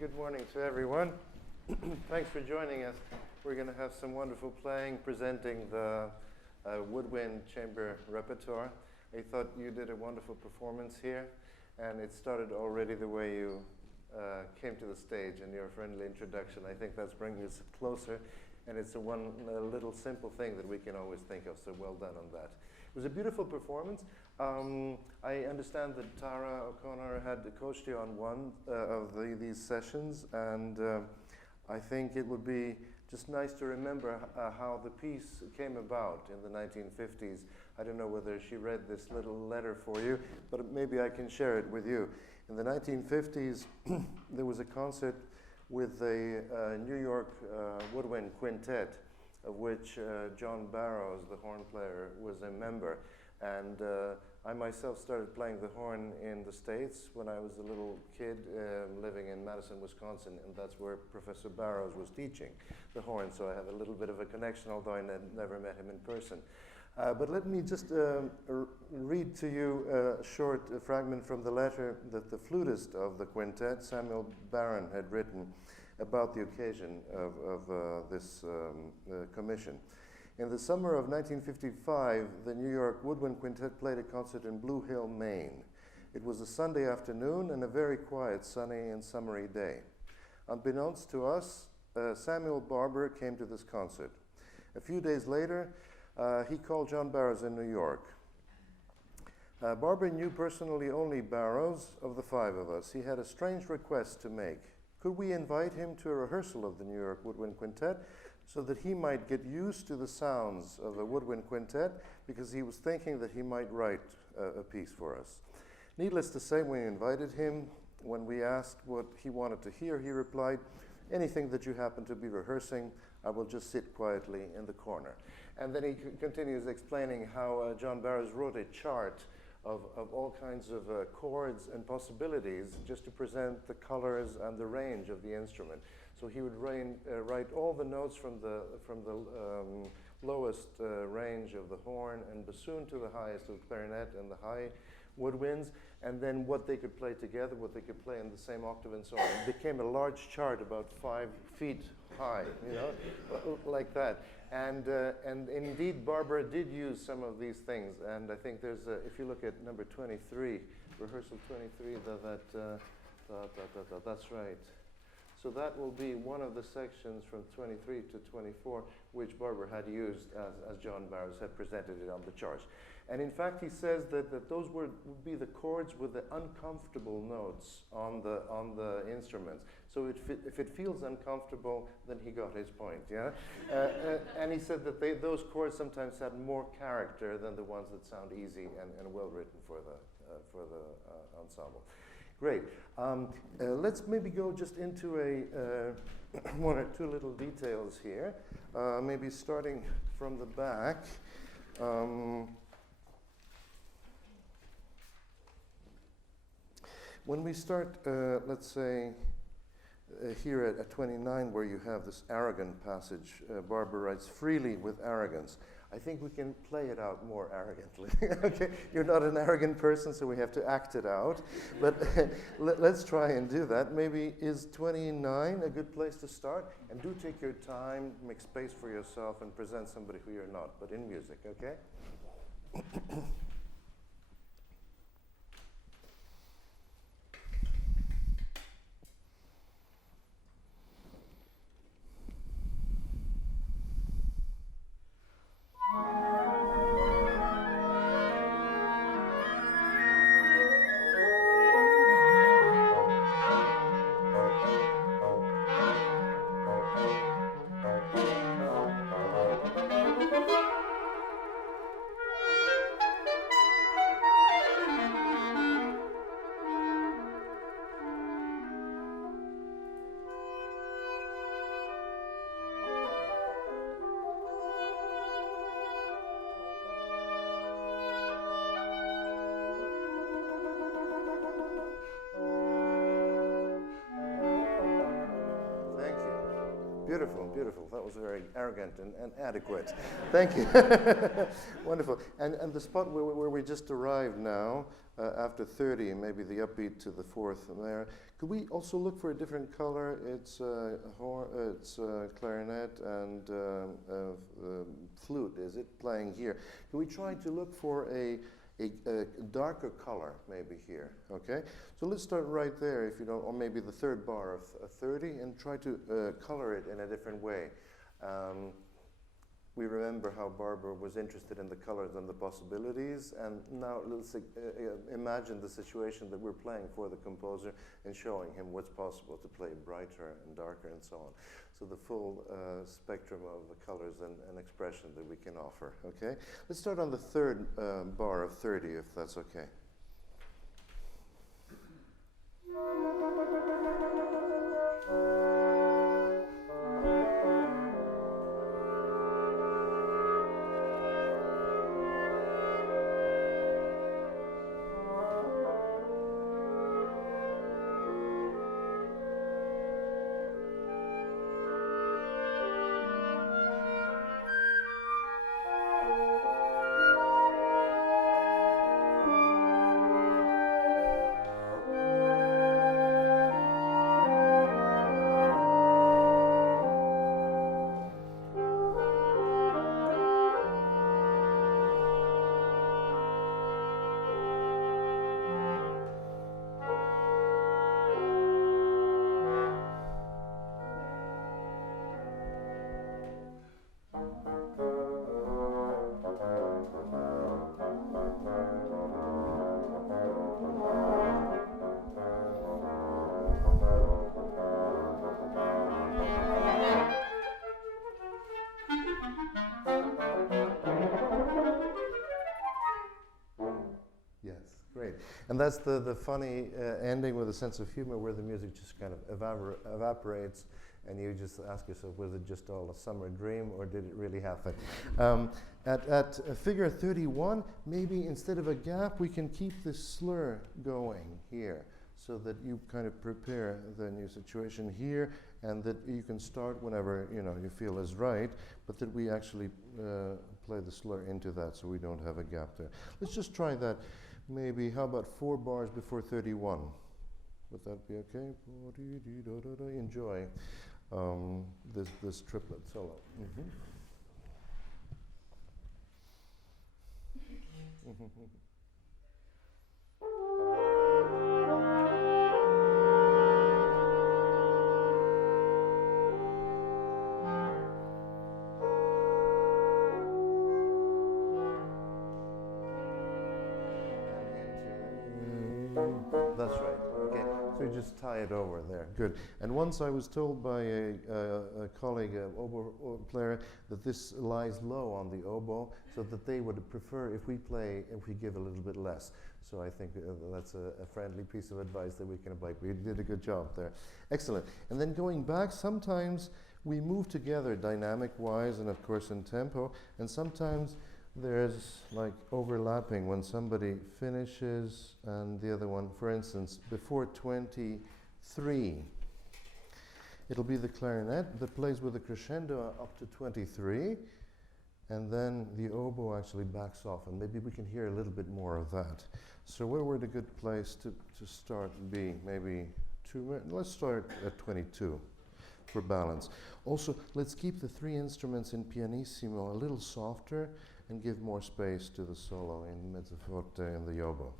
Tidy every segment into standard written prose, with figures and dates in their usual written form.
Good morning to everyone. Thanks for joining us. We're going to have some wonderful playing, presenting the woodwind chamber repertoire. I thought you did a wonderful performance here, and it started already the way you came to the stage and your friendly introduction. I think that's bringing us closer, and it's a little simple thing that we can always think of, so well done on that. It was a beautiful performance. I understand that Tara O'Connor had coached you on one of these sessions, and I think it would be just nice to remember how the piece came about in the 1950s. I don't know whether she read this little letter for you, but maybe I can share it with you. In the 1950s, there was a concert with the New York Woodwind Quintet, of which John Barrows, the horn player, was a member. And I myself started playing the horn in the States when I was a little kid living in Madison, Wisconsin, and that's where Professor Barrows was teaching the horn, so I have a little bit of a connection, although I never met him in person. But let me just read to you a short fragment from the letter that the flutist of the quintet, Samuel Barron, had written about the occasion of this commission. In the summer of 1955, the New York Woodwind Quintet played a concert in Blue Hill, Maine. It was a Sunday afternoon and a very quiet, sunny and summery day. Unbeknownst to us, Samuel Barber came to this concert. A few days later, he called John Barrows in New York. Barber knew personally only Barrows of the five of us. He had a strange request to make. Could we invite him to a rehearsal of the New York Woodwind Quintet so that he might get used to the sounds of a woodwind quintet, because he was thinking that he might write a piece for us. Needless to say, we invited him. When we asked what he wanted to hear, he replied, "Anything that you happen to be rehearsing, I will just sit quietly in the corner." And then he continues explaining how John Barrows wrote a chart of all kinds of chords and possibilities just to present the colors and the range of the instrument. So he would write all the notes from the lowest range of the horn and bassoon to the highest of the clarinet and the high woodwinds, and then what they could play together, what they could play in the same octave, and so on. It became a large chart about 5 feet high, like that. And indeed, Barber did use some of these things. And I think there's, if you look at number 23, rehearsal 23, that's right. So that will be one of the sections from 23 to 24, which Barber had used as John Barrows had presented it on the charts. And in fact, he says that those would be the chords with the uncomfortable notes on the instruments. So if it feels uncomfortable, then he got his point, yeah? And he said that those chords sometimes had more character than the ones that sound easy and well written for the ensemble. Great. Let's maybe go just into one or two little details here. Maybe starting from the back. When we start, let's say, here at 29, where you have this arrogant passage, Barber writes, "Freely with arrogance." I think we can play it out more arrogantly. Okay, you're not an arrogant person, so we have to act it out. But let's try and do that. Maybe is 29 a good place to start? And do take your time, make space for yourself, and present somebody who you're not, but in music, okay? Beautiful, beautiful. That was very arrogant and adequate. Thank you. Wonderful. And the spot where we just arrived now, after 30, and maybe the upbeat to the fourth there, could we also look for a different color? It's clarinet and flute, is it, playing here? Can we try to look for a darker color maybe here, okay? So let's start right there, if you don't, or maybe the third bar of 30, and try to color it in a different way. We remember how Barber was interested in the colors and the possibilities, and now let's imagine the situation that we're playing for the composer and showing him what's possible to play brighter and darker and so on. So the full spectrum of the colors and expression that we can offer, okay? Let's start on the third bar of 30, if that's okay. And that's the funny ending with a sense of humor where the music just kind of evaporates and you just ask yourself, was it just all a summer dream or did it really happen? At figure 31, maybe instead of a gap, we can keep this slur going here so that you kind of prepare the new situation here and that you can start whenever you feel is right, but that we actually play the slur into that so we don't have a gap there. Let's just try that. Maybe, how about 4 bars before 31? Would that be okay? Enjoy this triplet solo. Mm-hmm. That's right. Okay, so you just tie it over there. Good. And once I was told by a colleague, an oboe player, that this lies low on the oboe, so that they would prefer if we give a little bit less. So I think that's a friendly piece of advice that we can apply. We did a good job there. Excellent. And then going back, sometimes we move together dynamic-wise and of course in tempo, and sometimes there's like overlapping when somebody finishes and the other one, for instance, before 23. It'll be the clarinet that plays with a crescendo up to 23, and then the oboe actually backs off, and maybe we can hear a little bit more of that. So where would a good place to start be? Maybe let's start at 22 for balance. Also, let's keep the 3 instruments in pianissimo a little softer and give more space to the solo in mezzo forte and the oboe.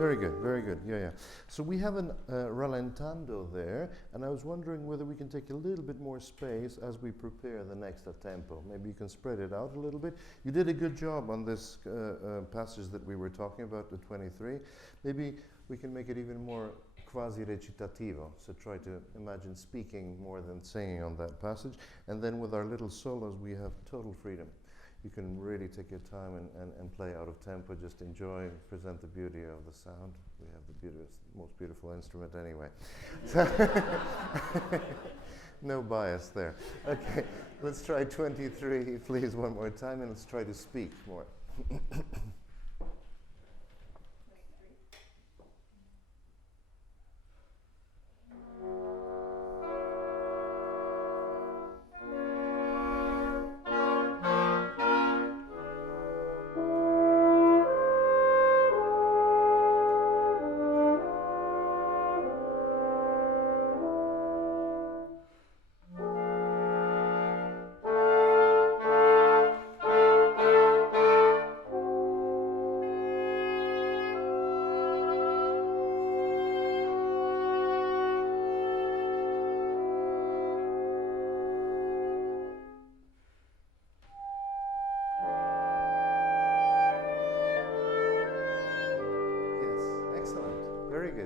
Very good, very good. Yeah, yeah. So we have an rallentando there, and I was wondering whether we can take a little bit more space as we prepare the next tempo. Maybe you can spread it out a little bit. You did a good job on this passage that we were talking about, the 23. Maybe we can make it even more quasi-recitativo, so try to imagine speaking more than singing on that passage. And then with our little solos, we have total freedom. You can really take your time and play out of tempo, just enjoy, present the beauty of the sound. We have the most beautiful instrument anyway. No bias there. Okay, let's try 23, please, one more time, and let's try to speak more.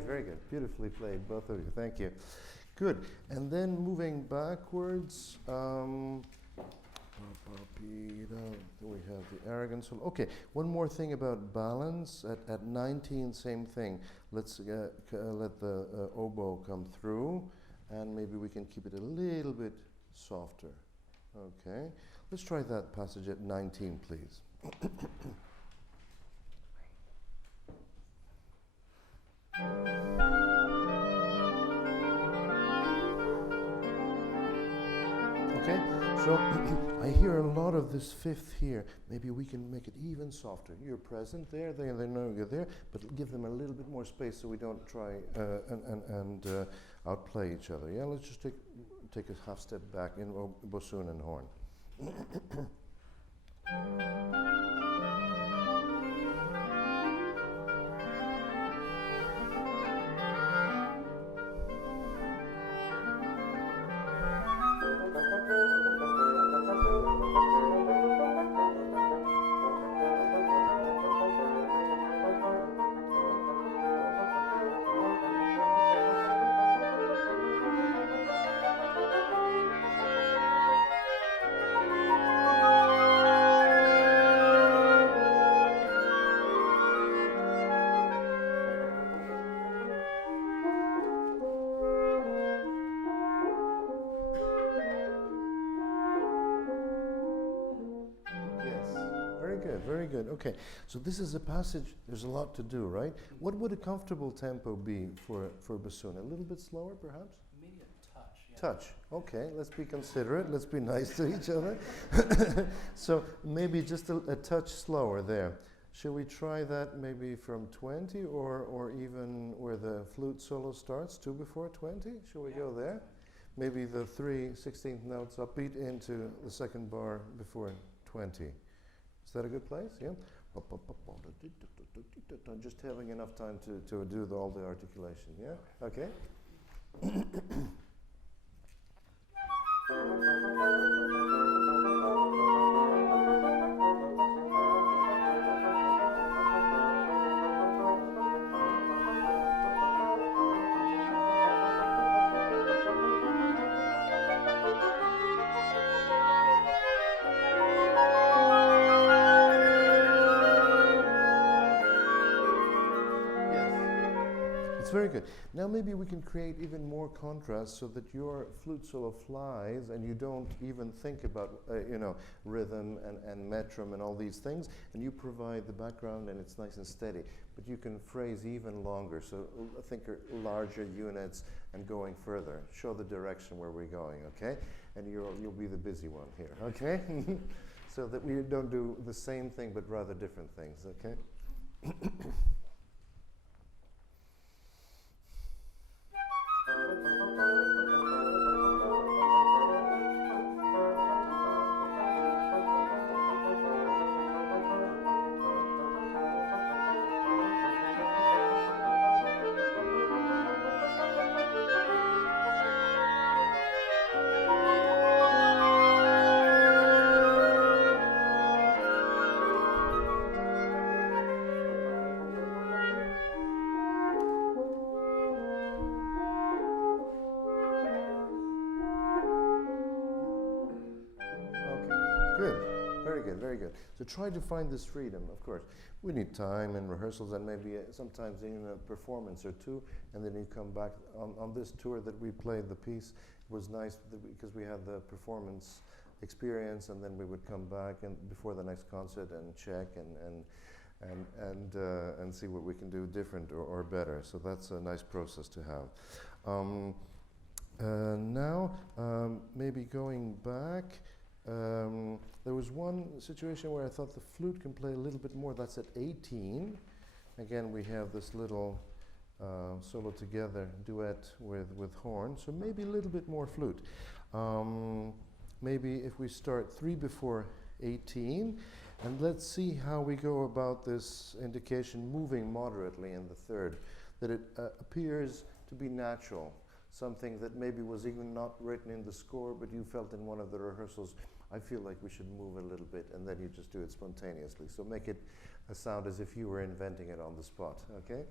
Very good. Beautifully played, both of you. Thank you. Good. And then moving backwards, we have the arrogance. Okay, one more thing about balance. At 19, same thing. Let's let the oboe come through, and maybe we can keep it a little bit softer. Okay. Let's try that passage at 19, please. Okay, so I hear a lot of this fifth here. Maybe we can make it even softer. You're present there, they know you're there, but give them a little bit more space so we don't try and outplay each other. Yeah, let's just take a half step back in bassoon and horn. Very good. Okay, so this is a passage, there's a lot to do, right? What would a comfortable tempo be for bassoon? A little bit slower, perhaps? Maybe a touch. Yeah. Touch. Okay, let's be considerate. Let's be nice to each other. So maybe just a touch slower there. Shall we try that maybe from 20 or even where the flute solo starts, 2 before 20? Shall we go there? Maybe the 3 16th notes upbeat into the second bar before 20. Is that a good place? Yeah. Just having enough time to do all the articulation. Yeah. Okay. Very good. Now maybe we can create even more contrast so that your flute solo flies and you don't even think about rhythm and metrum and all these things, and you provide the background and it's nice and steady. But you can phrase even longer, so think larger units and going further. Show the direction where we're going, okay? And you'll be the busy one here, okay? So that we don't do the same thing but rather different things, okay? good, very good. So try to find this freedom, of course. We need time and rehearsals and maybe sometimes even a performance or two, and then you come back. On this tour that we played the piece, it was nice because we had the performance experience, and then we would come back and before the next concert and check and see what we can do different or better. So that's a nice process to have. Now, maybe going back, there was one situation where I thought the flute can play a little bit more. That's at 18. Again, we have this little solo together duet with horn, so maybe a little bit more flute. Maybe if we start 3 before 18, and let's see how we go about this indication moving moderately in the third, that it appears to be natural, something that maybe was even not written in the score, but you felt in one of the rehearsals, I feel like we should move a little bit, and then you just do it spontaneously. So make it a sound as if you were inventing it on the spot, okay?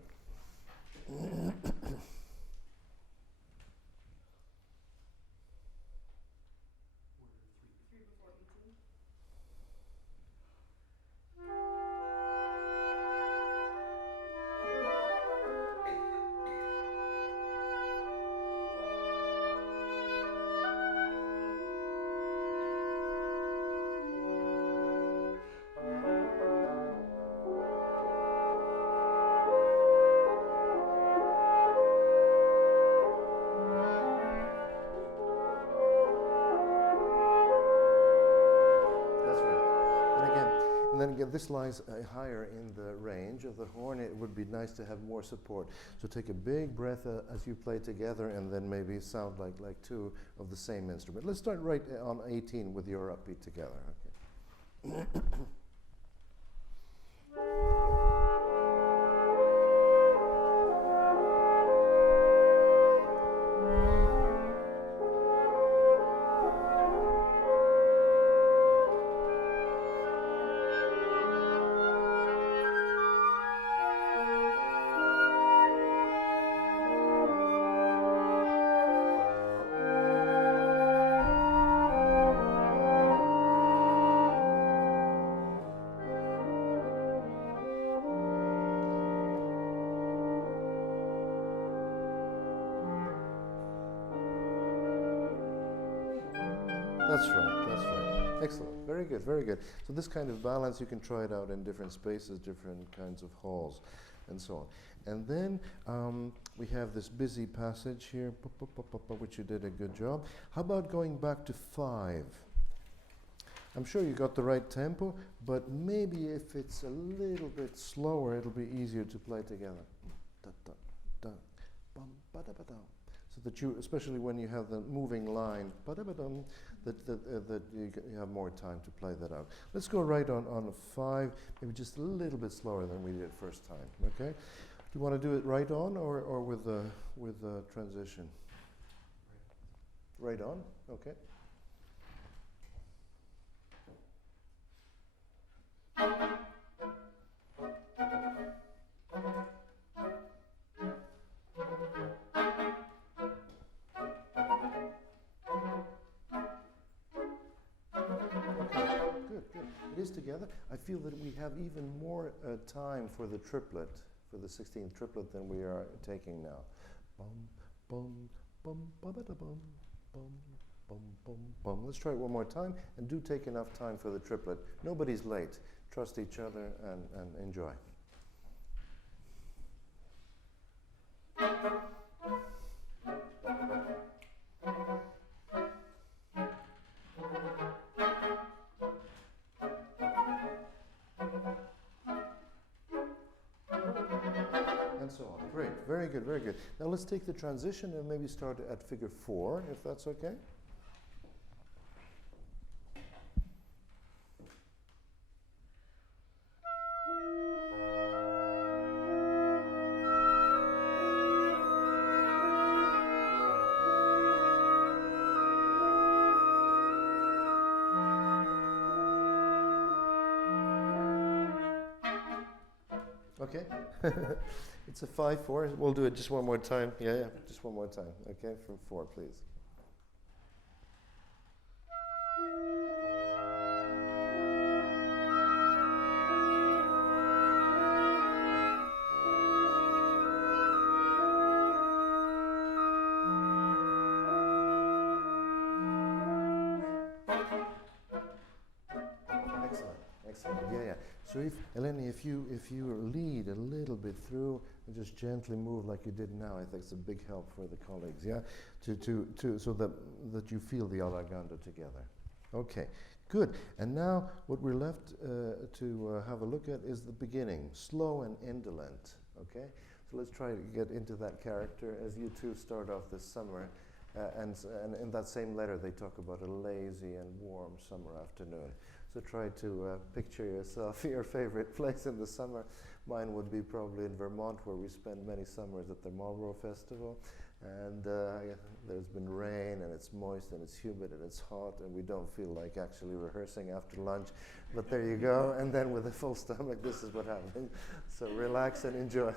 This lies higher in the range of the horn. It would be nice to have more support. So take a big breath as you play together, and then maybe sound like two of the same instrument. Let's start right on 18 with your upbeat together. Okay. That's right. Excellent. Very good, very good. So this kind of balance, you can try it out in different spaces, different kinds of halls, and so on. And then we have this busy passage here, which you did a good job. How about going back to 5? I'm sure you got the right tempo, but maybe if it's a little bit slower, it'll be easier to play together. So that you, especially when you have the moving line, that you have more time to play that out. Let's go right on 5, maybe just a little bit slower than we did first time, okay? Do you want to do it right on or with the transition? Right on, okay. Together, I feel that we have even more time for the triplet, for the 16th triplet than we are taking now. Bum, bum, bum, ba-ba-da-bum, bum, bum, bum, bum. Let's try it one more time, and do take enough time for the triplet. Nobody's late. Trust each other and enjoy. Very good, very good. Now let's take the transition and maybe start at figure 4, if that's okay. Okay. It's a 5/4. We'll do it just one more time. Yeah, just one more time. Okay, from 4, please. Excellent. Yeah. So Eleni, if you lead a little bit through and just gently move like you did now, I think it's a big help for the colleagues. Yeah, to so that you feel the allargando together. Okay, good. And now what we're left to have a look at is the beginning, slow and indolent. Okay, so let's try to get into that character as you two start off this summer. And in that same letter, they talk about a lazy and warm summer afternoon. So try to picture yourself your favorite place in the summer. Mine would be probably in Vermont, where we spend many summers at the Marlborough Festival. And there's been rain, and it's moist, and it's humid, and it's hot, and we don't feel like actually rehearsing after lunch. But there you go. And then with a full stomach, this is what happens. So relax and enjoy.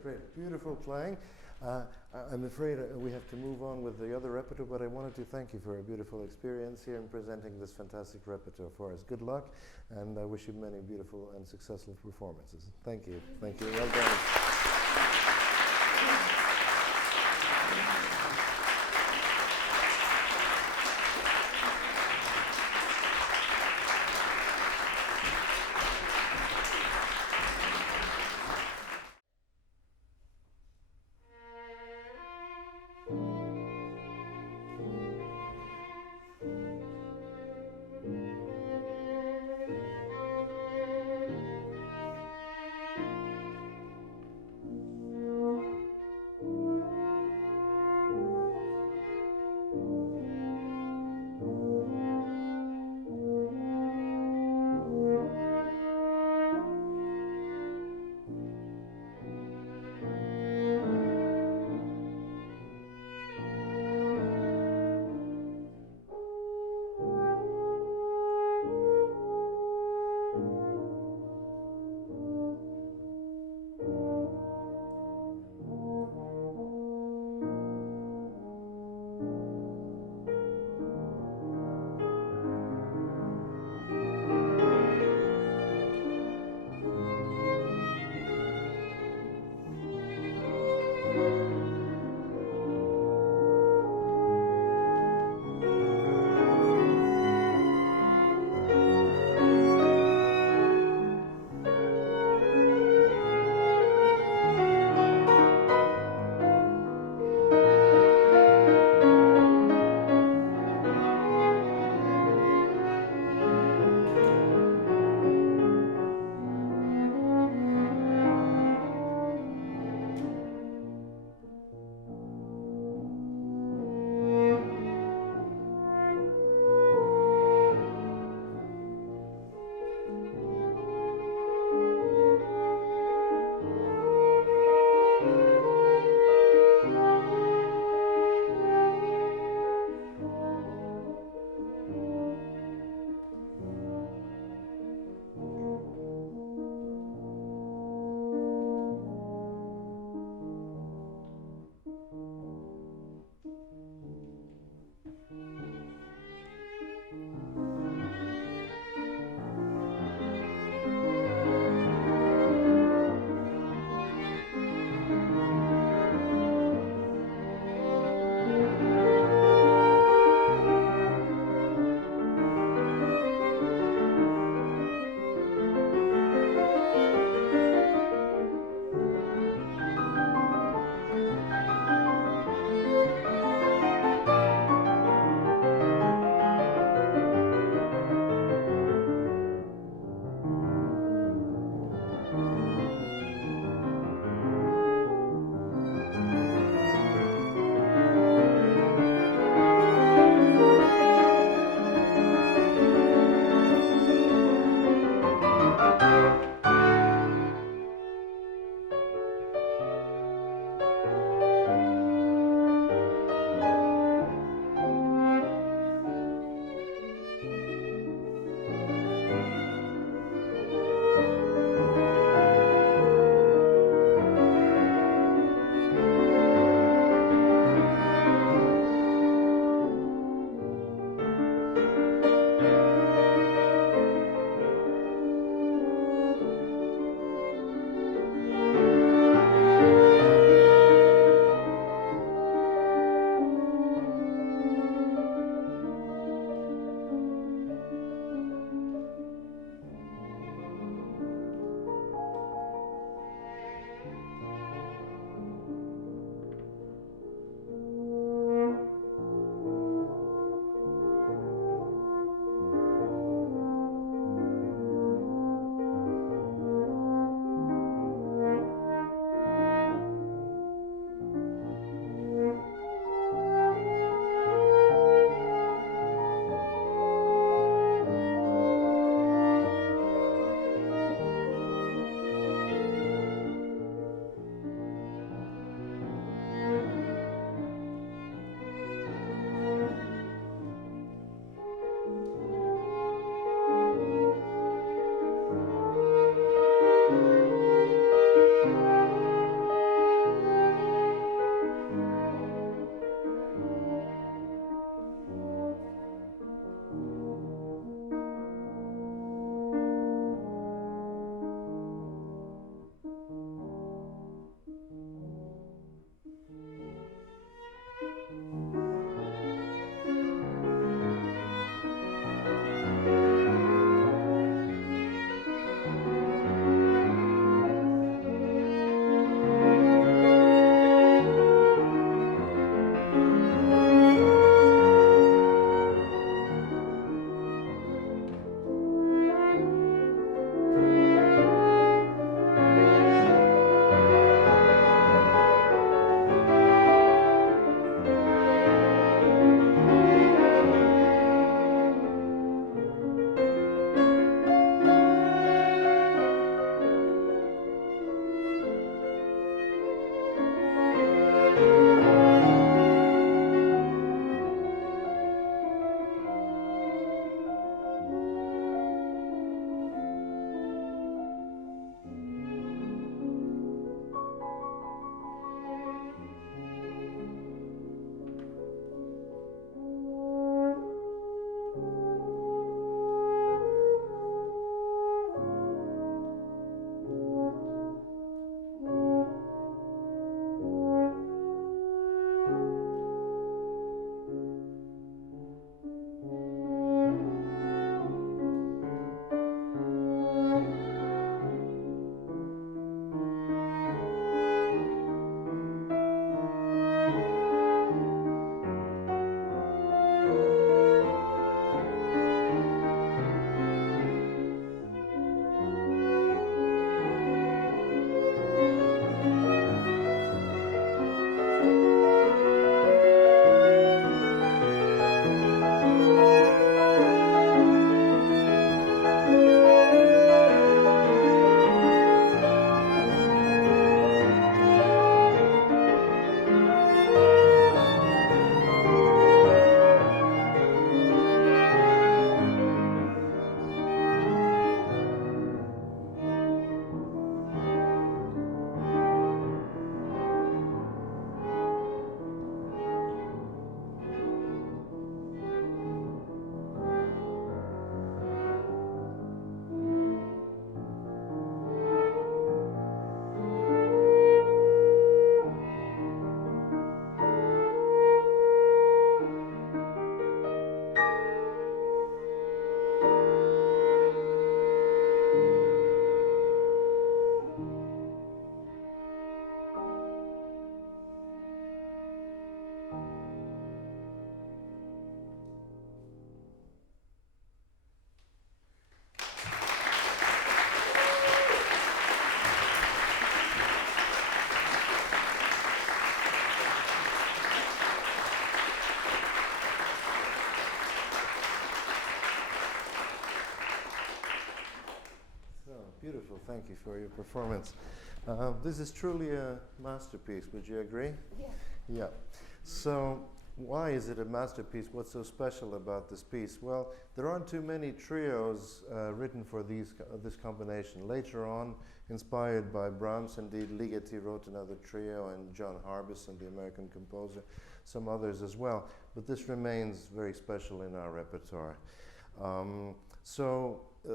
Great, beautiful playing. I'm afraid we have to move on with the other repertoire, but I wanted to thank you for a beautiful experience here in presenting this fantastic repertoire for us. Good luck, and I wish you many beautiful and successful performances. Thank you. Well done. Thank you for your performance. This is truly a masterpiece, would you agree? Yeah. Yeah. So why is it a masterpiece? What's so special about this piece? Well, there aren't too many trios written for this combination. Later on, inspired by Brahms, indeed, Ligeti wrote another trio, and John Harbison, the American composer, some others as well. But this remains very special in our repertoire.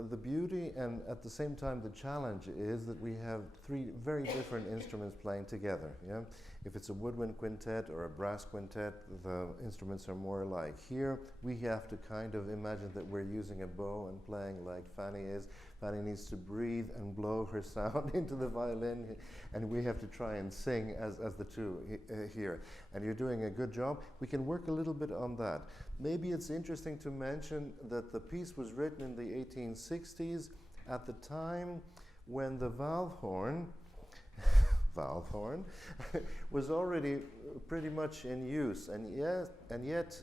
The beauty and at the same time the challenge is that we have three very different instruments playing together. Yeah? If it's a woodwind quintet or a brass quintet, the instruments are more alike. Here we have to kind of imagine that we're using a bow and playing like Fanny is. Fanny needs to breathe and blow her sound into the violin, and we have to try and sing as the two here. And you're doing a good job. We can work a little bit on that. Maybe it's interesting to mention that the piece was written in the 1860s at the time when the valve horn was already pretty much in use, and yet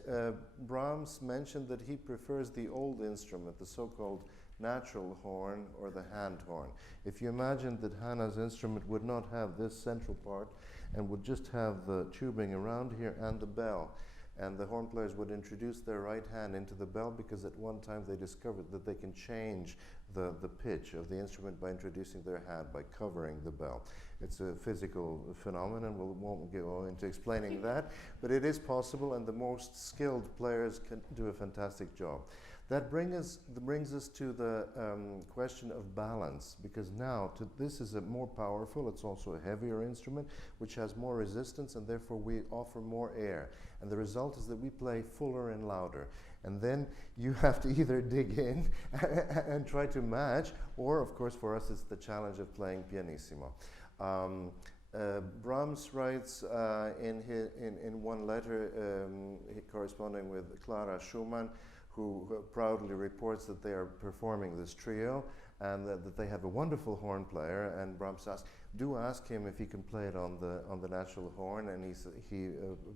Brahms mentioned that he prefers the old instrument, the so-called natural horn or the hand horn. If you imagine that Hannah's instrument would not have this central part and would just have the tubing around here and the bell, and the horn players would introduce their right hand into the bell because at one time they discovered that they can change the pitch of the instrument by introducing their hand, by covering the bell. It's a physical phenomenon. We won't go into explaining that, but it is possible, and the most skilled players can do a fantastic job. That brings us to the question of balance, because now this is a more powerful, it's also a heavier instrument, which has more resistance, and therefore we offer more air. And the result is that we play fuller and louder. And then you have to either dig in and try to match, or of course for us it's the challenge of playing pianissimo. Brahms writes in one letter corresponding with Clara Schumann, who proudly reports that they are performing this trio and that they have a wonderful horn player, and Brahms asks, do ask him if he can play it on the natural horn, and he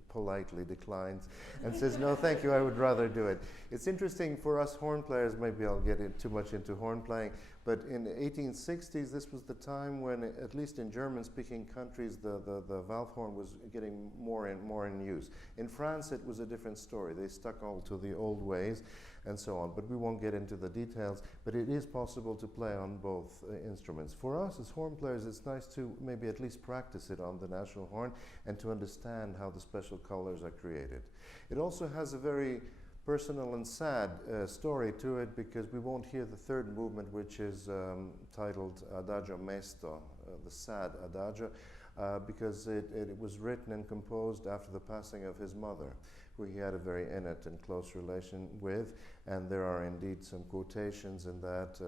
politely declines and says, no, thank you, I would rather do it. It's interesting for us horn players, maybe I'll get too much into horn playing, but in the 1860s, this was the time when, at least in German-speaking countries, the valve horn was getting more and more in use. In France, it was a different story. They stuck all to the old ways and so on, but we won't get into the details. But it is possible to play on both instruments. For us, as horn players, it's nice to maybe at least practice it on the natural horn and to understand how the special colors are created. It also has a very personal and sad story to it, because we won't hear the third movement, which is titled Adagio Mesto, the sad Adagio, because it was written and composed after the passing of his mother, who he had a very intimate and close relation with, and there are indeed some quotations in that,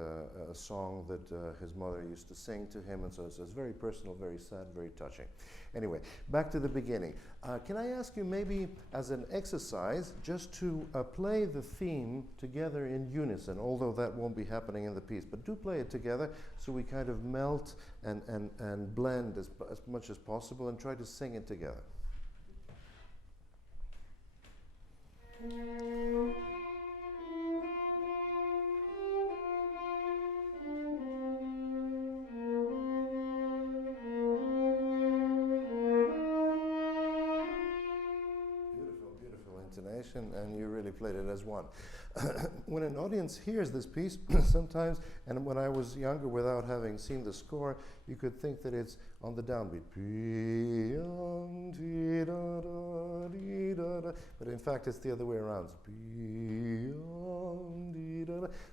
a song that his mother used to sing to him, and so it's very personal, very sad, very touching. Anyway, back to the beginning. Can I ask you maybe as an exercise just to play the theme together in unison, although that won't be happening in the piece, but do play it together so we kind of melt and blend as much as possible and try to sing it together. And you really played it as one. When an audience hears this piece, sometimes, and when I was younger without having seen the score, you could think that it's on the downbeat. But in fact, it's the other way around.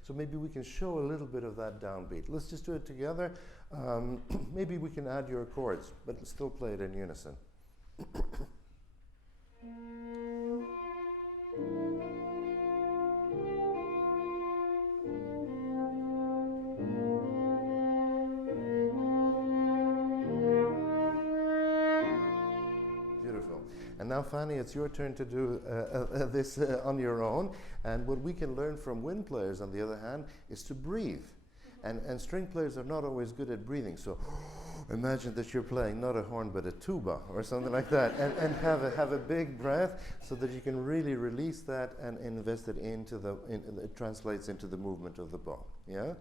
So maybe we can show a little bit of that downbeat. Let's just do it together. Maybe we can add your chords, but still play it in unison. And now, Fanny, it's your turn to do this on your own. And what we can learn from wind players, on the other hand, is to breathe. And string players are not always good at breathing. So imagine that you're playing not a horn, but a tuba or something like that. And have a big breath so that you can really release that and invest it into it translates into the movement of the bow. Yeah?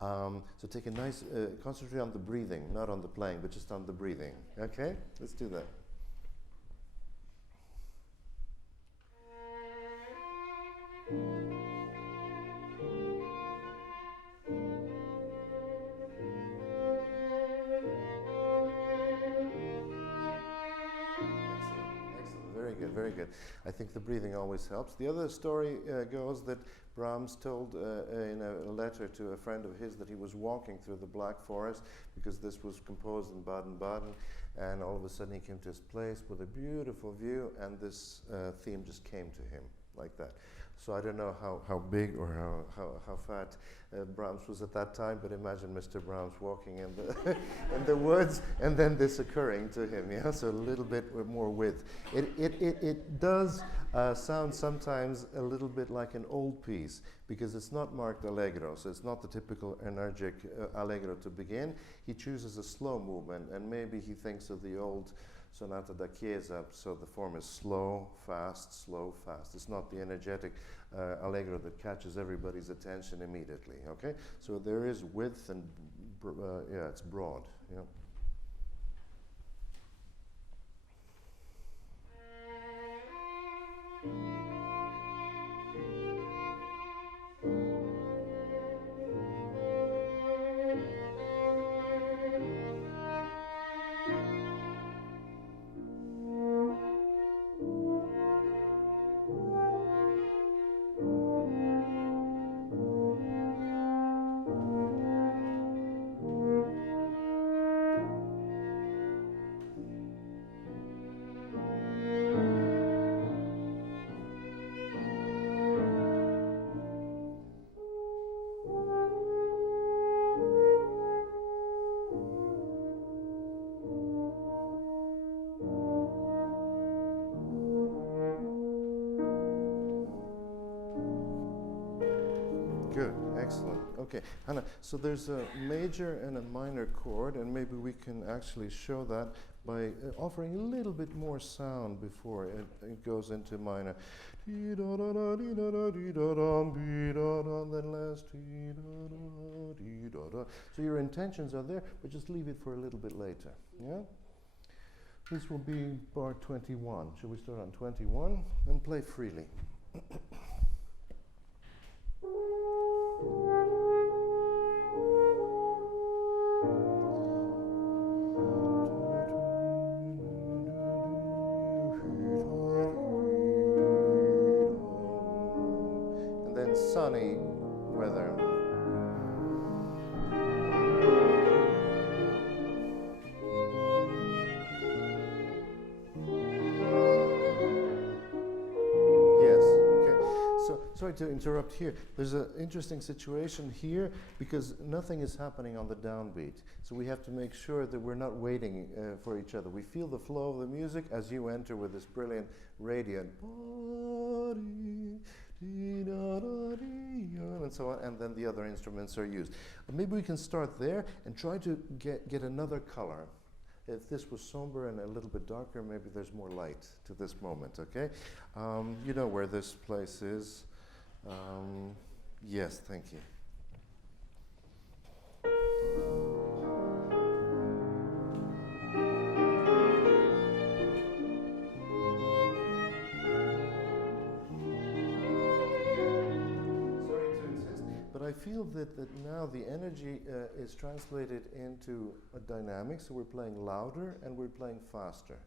So take a nice, concentrate on the breathing, not on the playing, but just on the breathing. Okay? Let's do that. Very good. I think the breathing always helps. The other story goes that Brahms told in a letter to a friend of his that he was walking through the Black Forest because this was composed in Baden-Baden, and all of a sudden he came to his place with a beautiful view, and this theme just came to him like that. So I don't know how big or how fat Brahms was at that time, but imagine Mr. Brahms walking in the in the woods and then this occurring to him. Yeah, so a little bit more width. It does sound sometimes a little bit like an old piece because it's not marked allegro, so it's not the typical energetic allegro to begin. He chooses a slow movement, and maybe he thinks of the old Sonata da Chiesa, so the form is slow, fast, slow, fast. It's not the energetic allegro that catches everybody's attention immediately, okay? So there is width and, yeah, it's broad, yeah. Good, excellent. Okay, Hannah, so there's a major and a minor chord, and maybe we can actually show that by offering a little bit more sound before it goes into minor. Then last. So your intentions are there, but just leave it for a little bit later. Yeah? This will be bar 21. Shall we start on 21 and play freely? And then sunny weather. Sorry to interrupt here. There's an interesting situation here because nothing is happening on the downbeat. So we have to make sure that we're not waiting for each other. We feel the flow of the music as you enter with this brilliant radiant and so on, and then the other instruments are used. But maybe we can start there and try to get another color. If this was somber and a little bit darker, maybe there's more light to this moment, okay? You know where this place is. Yes, thank you. Sorry to insist, but I feel that now the energy is translated into a dynamic, so we're playing louder and we're playing faster.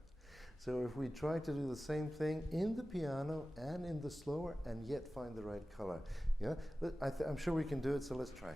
So if we try to do the same thing in the piano and in the slower and yet find the right color, yeah, I'm sure we can do it, so let's try.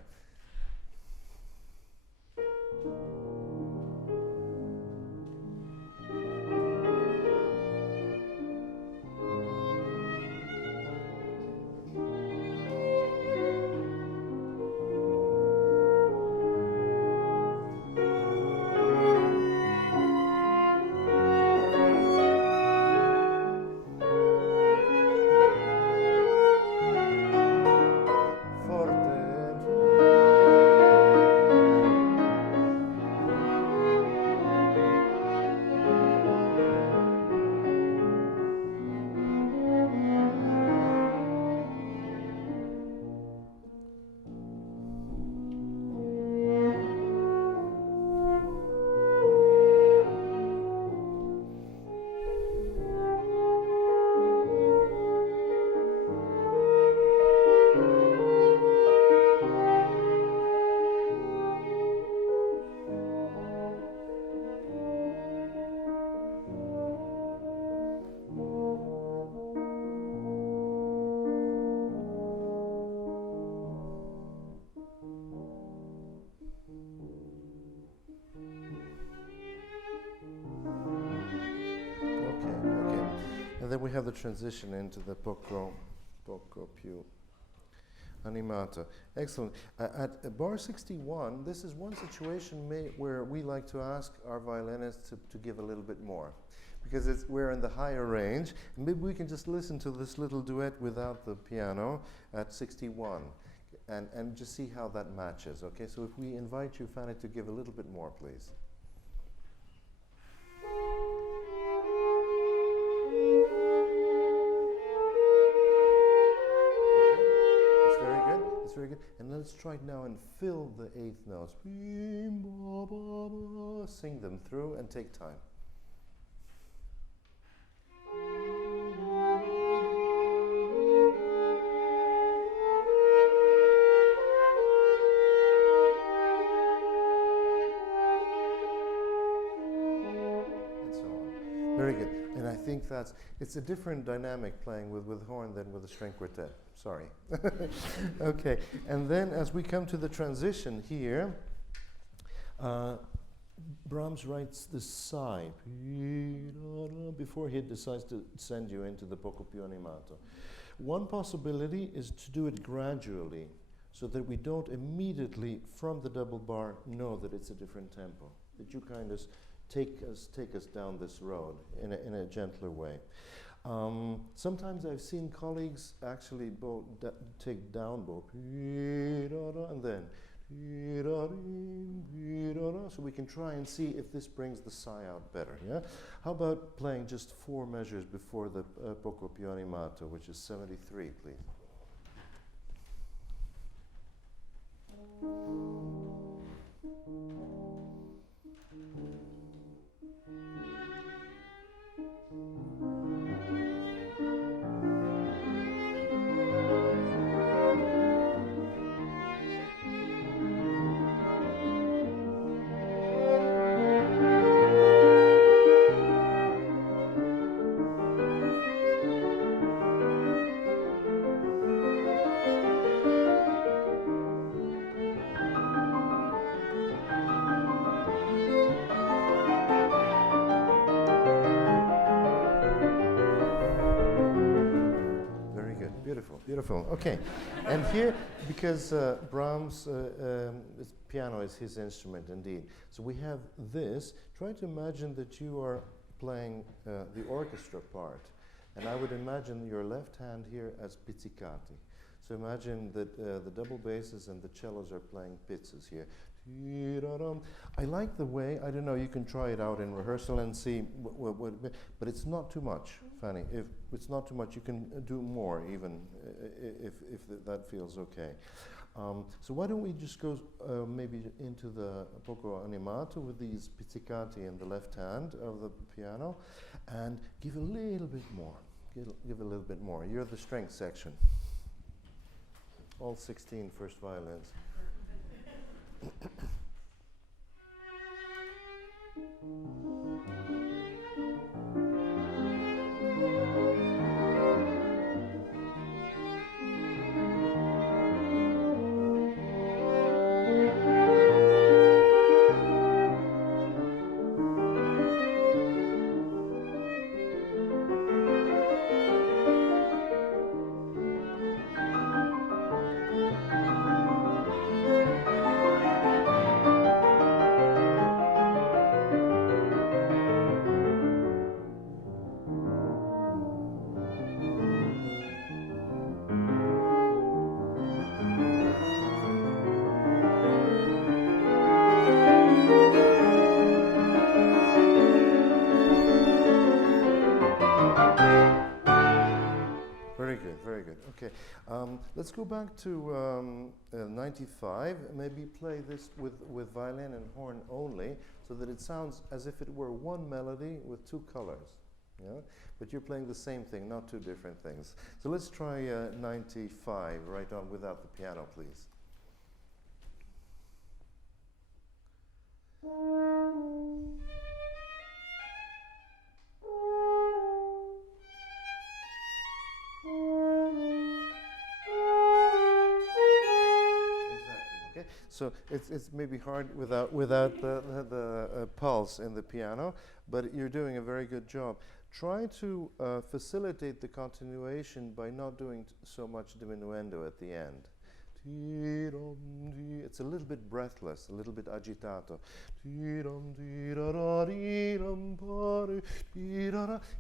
then we have the transition into the poco più animato. Excellent. At bar 61, this is one situation where we like to ask our violinists to give a little bit more, because we're in the higher range. Maybe we can just listen to this little duet without the piano at 61 and just see how that matches. Okay, so if we invite you, Fanny, to give a little bit more, please. Very good. And let's try it now and fill the eighth notes. Sing them through and take time. And so on. Very good. And I think it's a different dynamic playing with horn than with a string quartet. Sorry. Okay, and then as we come to the transition here, Brahms writes the sigh before he decides to send you into the poco più animato. One possibility is to do it gradually, so that we don't immediately from the double bar know that it's a different tempo, that you kind of take us down this road in a gentler way. Sometimes I've seen colleagues actually take down bow and then so we can try and see if this brings the sigh out better. Yeah. How about playing just 4 measures before the poco più animato, which is 73, please. Beautiful. Okay, and here, because Brahms' piano is his instrument indeed, so we have this. Try to imagine that you are playing the orchestra part, and I would imagine your left hand here as pizzicati. So imagine that the double basses and the cellos are playing pizzas here. I like the way, I don't know, you can try it out in rehearsal and see, but it's not too much, Fanny. If it's not too much, you can do more even if that feels okay. So why don't we just go maybe into the poco animato with these pizzicati in the left hand of the piano and give a little bit more, give a little bit more. You're the strength section. All 16 first violins. Let's go back to 95, maybe play this with violin and horn only, so that it sounds as if it were one melody with 2 colors. Yeah? But you're playing the same thing, not 2 different things. So let's try 95 right on without the piano, please. So it's maybe hard without the pulse in the piano, but you're doing a very good job. Try to facilitate the continuation by not doing so much diminuendo at the end. It's a little bit breathless, a little bit agitato.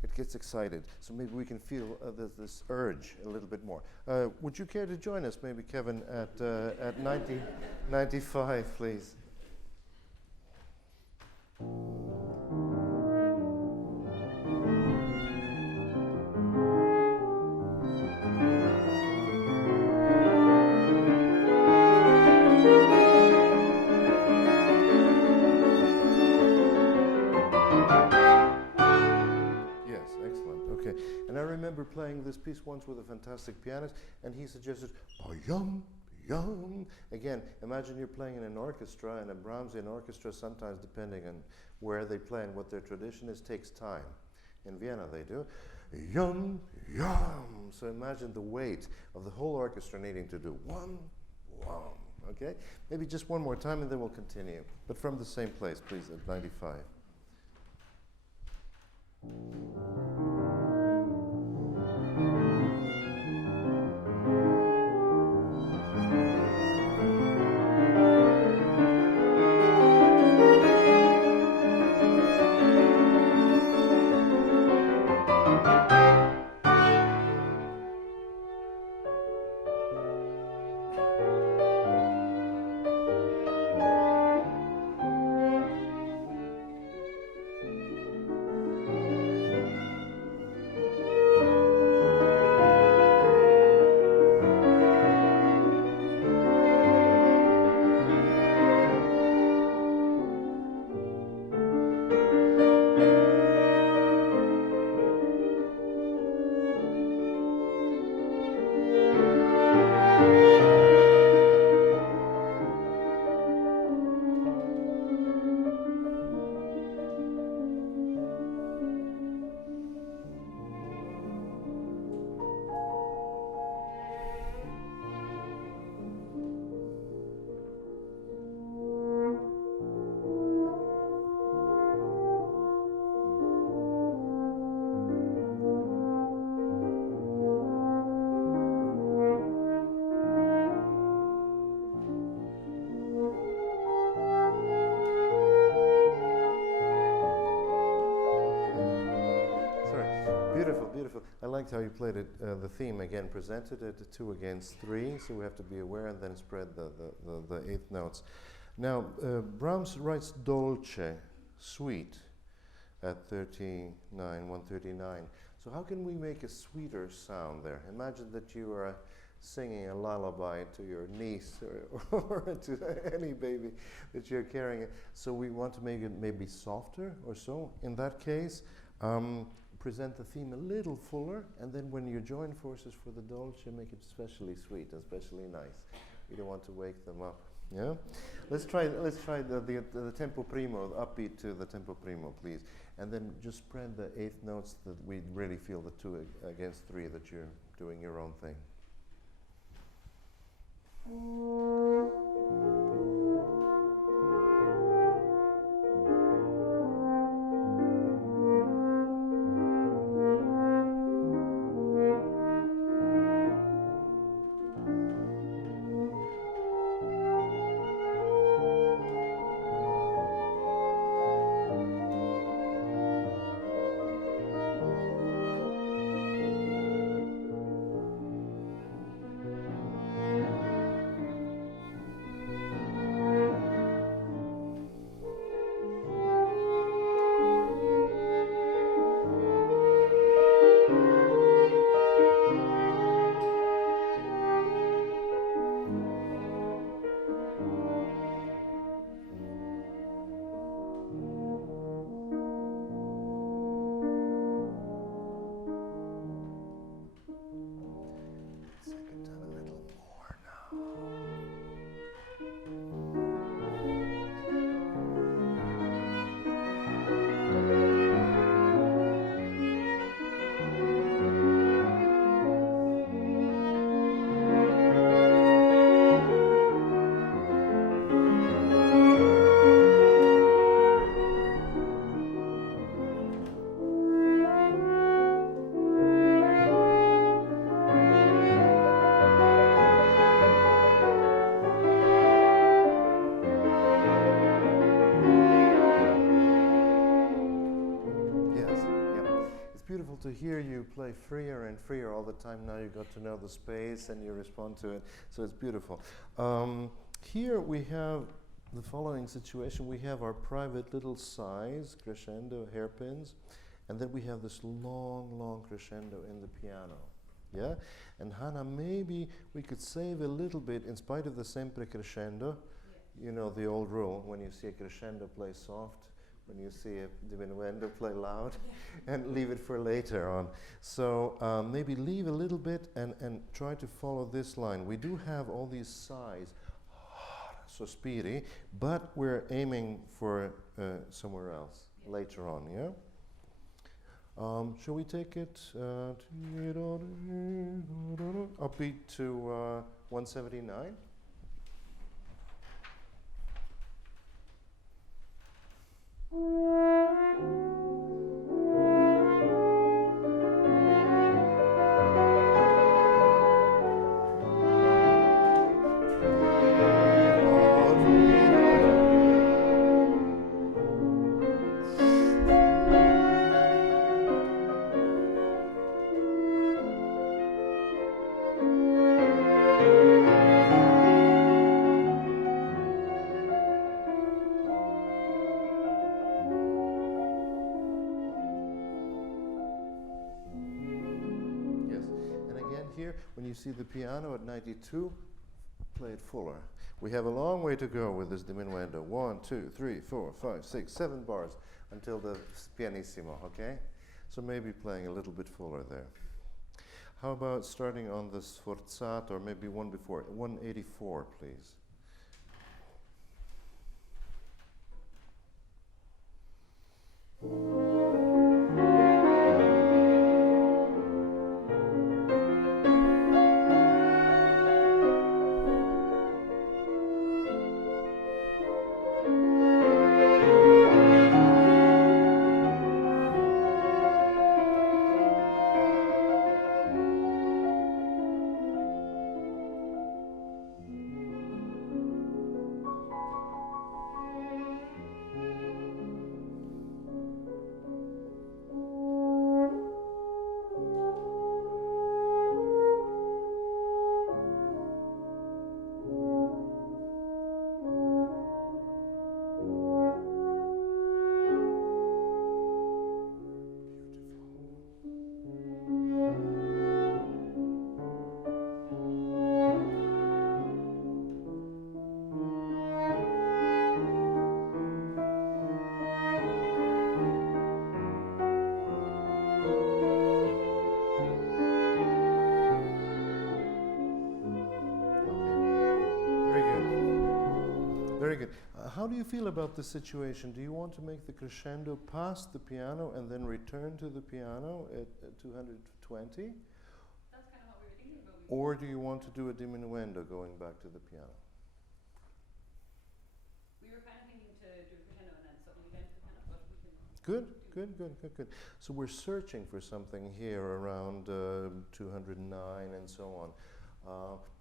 It gets excited, so maybe we can feel this urge a little bit more. Would you care to join us, maybe, Kevin, at 95, please? Playing this piece once with a fantastic pianist, and he suggested yum yum. Again, imagine you're playing in an orchestra, and a Brahmsian orchestra, sometimes depending on where they play and what their tradition is, takes time. In Vienna they do yum yum. So imagine the weight of the whole orchestra needing to do one one. Okay, maybe just one more time and then we'll continue, but from the same place, please, at 95. I liked how you played it, the theme again, presented it 2 against 3, so we have to be aware and then spread the 8th notes. Now, Brahms writes dolce, sweet, at 139. So how can we make a sweeter sound there? Imagine that you are singing a lullaby to your niece or to any baby that you're carrying. So we want to make it maybe softer or so. In that case, present the theme a little fuller, and then when you join forces for the dolce, make it especially sweet, especially nice. You don't want to wake them up. Yeah. Let's try the tempo primo, the upbeat to the tempo primo, please, and then just spread the 8th notes that we really feel the 2 against 3 that you're doing your own thing. beautiful to hear you play freer and freer all the time. Now you got to know the space and you respond to it, so it's beautiful. Here we have the following situation. We have our private little sighs, crescendo, hairpins, and then we have this long, long crescendo in the piano. Yeah? And Hannah, maybe we could save a little bit in spite of the sempre crescendo. Yeah. You know the old rule, when you see a crescendo, play soft. When you see a diminuendo, play loud. And leave it for later on. So maybe leave a little bit and try to follow this line. We do have all these sighs, sospiri, but we're aiming for somewhere else later on, yeah? Shall we take it upbeat to 179? When you see the piano at 92, play it fuller. We have a long way to go with this diminuendo. 1, 2, 3, 4, 5, 6, 7 bars until the pianissimo, okay? So maybe playing a little bit fuller there. How about starting on the sforzato, or maybe one before, 184, please. How do you feel about this situation? Do you want to make the crescendo past the piano and then return to the piano at 220? That's kind of what we were thinking about. Or do you want to do a diminuendo going back to the piano? We were kind of thinking to do a crescendo and then suddenly down to the piano, but we can... Good. So we're searching for something here around 209 and so on.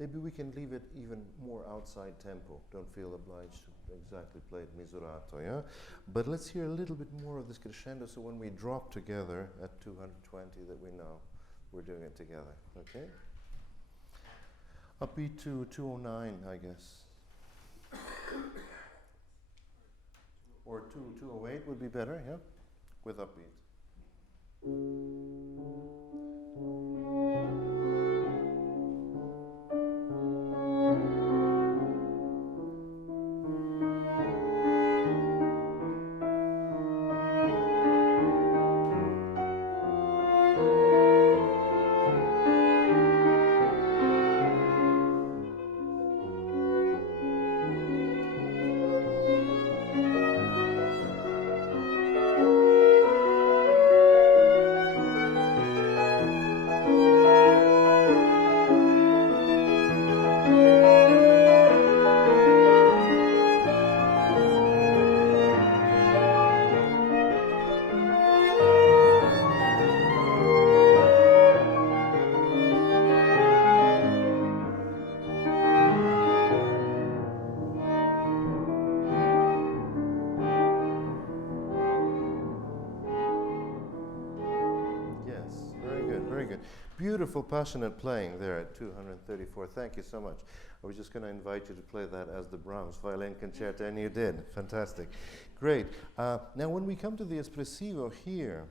Maybe we can leave it even more outside tempo. Don't feel obliged to exactly play it misurato, yeah? But let's hear a little bit more of this crescendo so when we drop together at 220 that we know we're doing it together, okay? Upbeat to 209, I guess. Or 208 would be better, yeah? With upbeat. good. Beautiful, passionate playing there at 234. Thank you so much. I was just going to invite you to play that as the Brahms Violin Concerto, and you did. Fantastic. Great. Now, when we come to the espressivo here,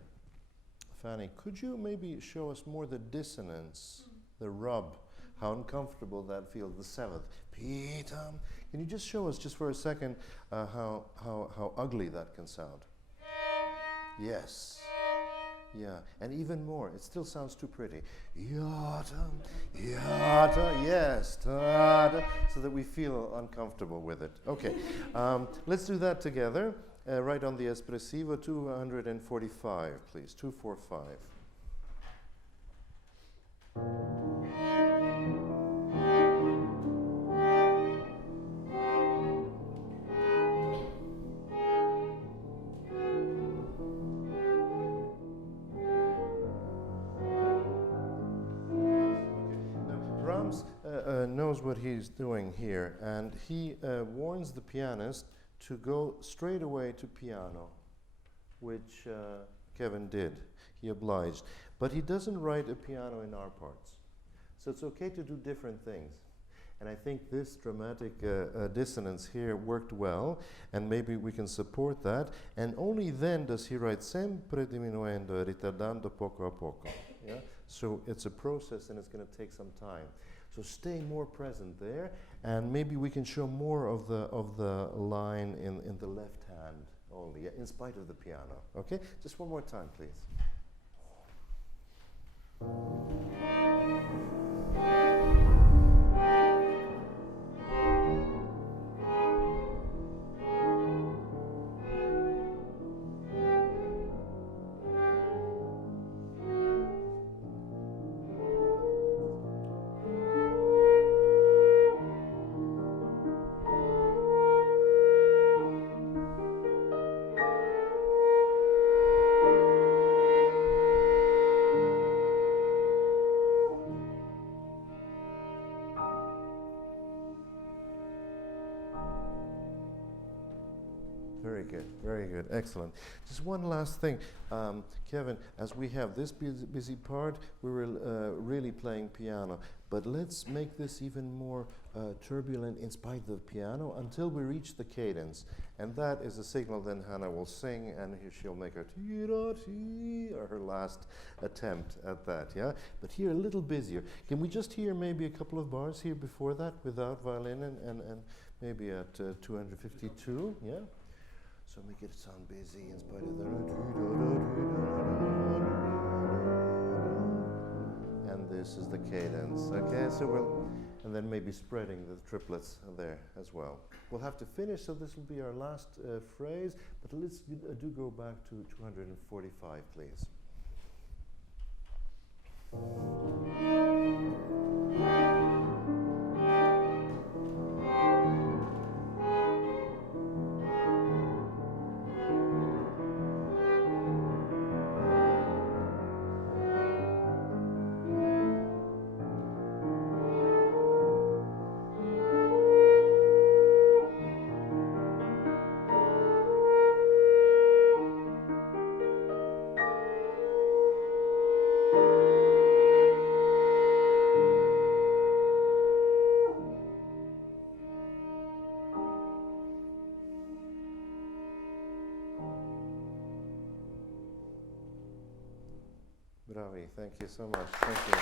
Fanny, could you maybe show us more the dissonance, the rub, how uncomfortable that feels, the seventh. Pitam. Can you just show us, just for a second, how ugly that can sound? Yes. Yeah, and even more, it still sounds too pretty. Yata, yata, yes, tada, so that we feel uncomfortable with it. Okay, let's do that together. Right on the espressivo, 245, please, 245. Knows what he's doing here, and he warns the pianist to go straight away to piano, which Kevin did. He obliged. But he doesn't write a piano in our parts. So it's okay to do different things. And I think this dramatic dissonance here worked well, and maybe we can support that. And only then does he write sempre diminuendo, ritardando poco a poco. Yeah? So it's a process, and it's going to take some time. So stay more present there, and maybe we can show more of the line in the left hand only, in spite of the piano. Okay? Just one more time, please. Very good, excellent. Just one last thing, Kevin, as we have this busy part, we were really playing piano, but let's make this even more turbulent in spite of the piano until we reach the cadence. And that is a signal then Hannah will sing, and she'll make her ti-da-ti, or her last attempt at that, yeah? But here a little busier. Can we just hear maybe a couple of bars here before that without violin and maybe at 252, yeah? So make it sound busy in spite of the... And this is the cadence, okay? So we'll... And then maybe spreading the triplets there as well. We'll have to finish, so this will be our last phrase, but let's do go back to 245, please. Bravi, thank you so much. Thank you.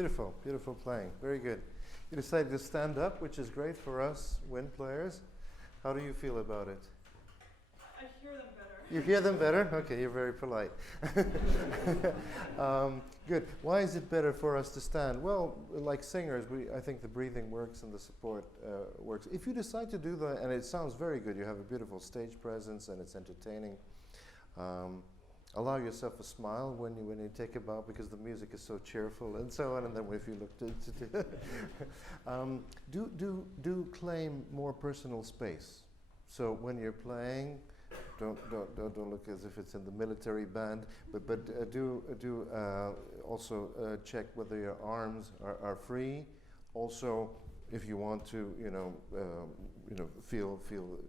Beautiful, beautiful playing. Very good. You decided to stand up, which is great for us wind players. How do you feel about it? I hear them better. You hear them better? Okay, you're very polite. Good. Why is it better for us to stand? Well, like singers, I think the breathing works and the support works. If you decide to do that, and it sounds very good, you have a beautiful stage presence and it's entertaining. Allow yourself a smile when you take a bow because the music is so cheerful and so on. And then if you look do claim more personal space. So when you're playing, don't look as if it's in the military band, but do also check whether your arms are free. Also, if you want to, feel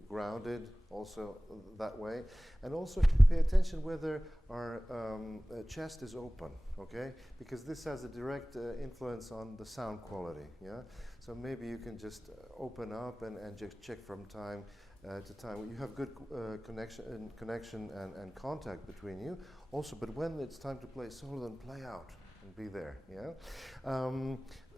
grounded, also that way, and also pay attention whether our chest is open, okay? Because this has a direct influence on the sound quality. Yeah. So maybe you can just open up and just check from time to time. You have good connection and contact between you. Also, but when it's time to play solo, then play out and be there. Yeah.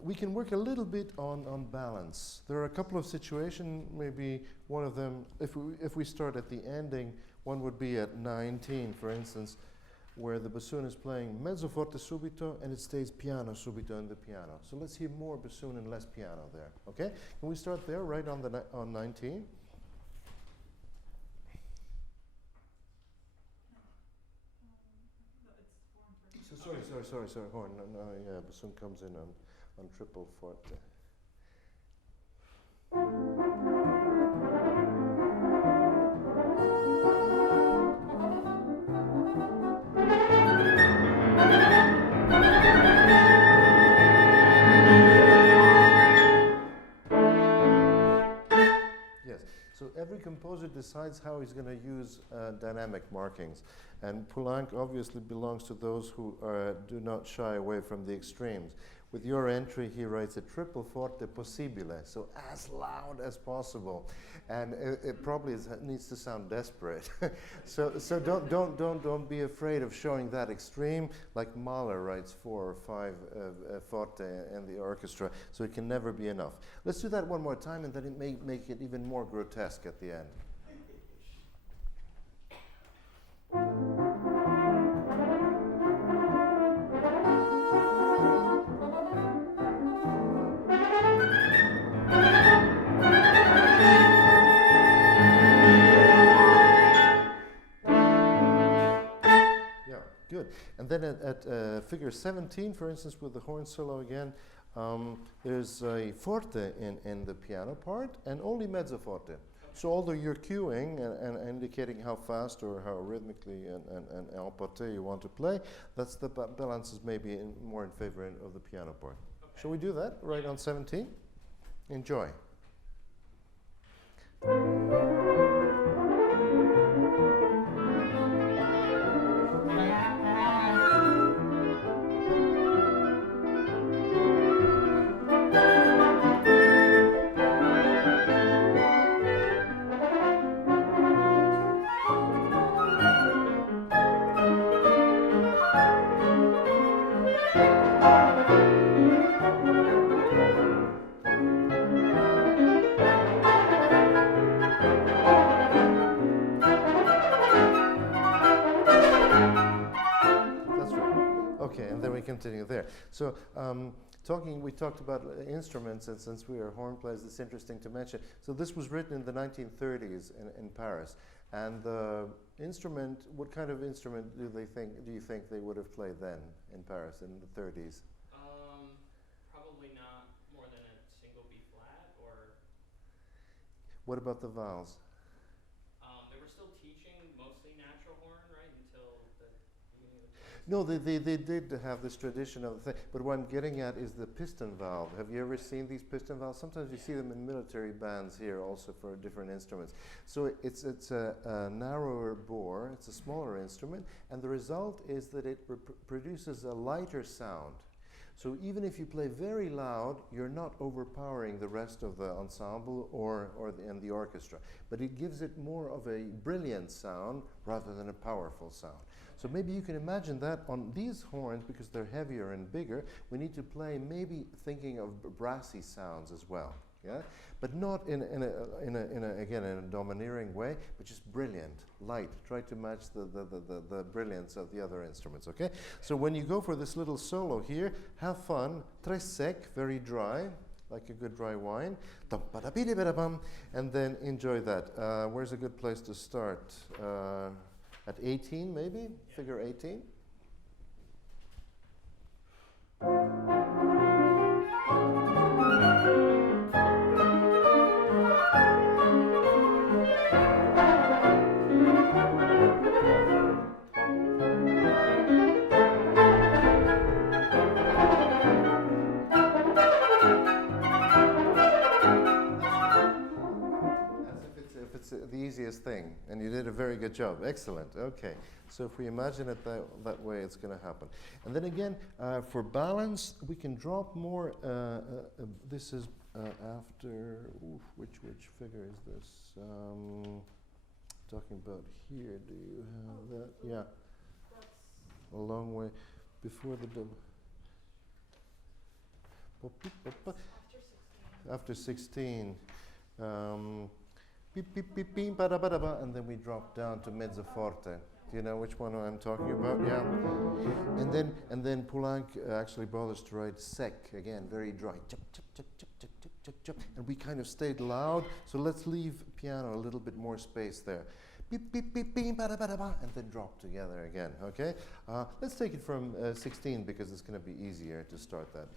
We can work a little bit on balance. There are a couple of situations. Maybe one of them, if we start at the ending, one would be at 19, for instance, where the bassoon is playing mezzo forte subito and it stays piano subito in the piano. So let's hear more bassoon and less piano there. Okay? Can we start there, right on 19? Sorry, horn. No, yeah, bassoon comes in on triple forte. Yes, so every composer decides how he's going to use dynamic markings. And Poulenc obviously belongs to those who do not shy away from the extremes. With your entry, he writes a triple forte possibile, so as loud as possible, and it probably needs to sound desperate. so don't be afraid of showing that extreme. Like Mahler writes 4 or 5 forte in the orchestra, so it can never be enough. Let's do that one more time, and then it may make it even more grotesque at the end. Good. And then at figure 17, for instance, with the horn solo again, there's a forte in the piano part and only mezzo forte. So although you're cueing and indicating how fast or how rhythmically and en porté you want to play, that's the balance is maybe more in favor of the piano part. Okay. Shall we do that right on 17? Enjoy. Continue there. So we talked about instruments, and since we are horn players, it's interesting to mention. So this was written in the 1930s in Paris, and the instrument, what kind of instrument do you think they would have played then in Paris in the 30s? Probably not more than a single B flat, or... What about the vowels? They were still teaching mostly natural horn, right, until the beginning of the 20s. No, they did have this tradition of the thing, but what I'm getting at is the piston valve. Have you ever seen these piston valves? Sometimes you see them in military bands here also for different instruments. So it's a narrower bore, it's a smaller instrument, and the result is that it produces a lighter sound. So even if you play very loud, you're not overpowering the rest of the ensemble and the orchestra. But it gives it more of a brilliant sound rather than a powerful sound. So maybe you can imagine that on these horns, because they're heavier and bigger, we need to play maybe thinking of brassy sounds as well. Yeah, but not in a domineering way, but just brilliant, light. Try to match the brilliance of the other instruments. Okay. So when you go for this little solo here, have fun. Très sec, very dry, like a good dry wine. And then enjoy that. Where's a good place to start? At 18, maybe? Figure 18? The easiest thing, and you did a very good job. Excellent. Okay, so if we imagine it that way, it's going to happen. And then again, for balance, we can drop more. This is after which figure is this? Talking about here. Do you have that? Yeah, a long way before the double. After 16. Beep, beep, beep, beep, ba da ba da ba, and then we drop down to mezzo forte. Do you know which one I'm talking about? Yeah. And then Poulenc actually bothers to write sec again, very dry. Chup, chup, chup, chup, chup, chup, chup, chup. And we kind of stayed loud, so let's leave piano a little bit more space there. Beep, beep, beep, beep, ba da ba da ba, and then drop together again. Okay. Let's take it from 16 because it's going to be easier to start that.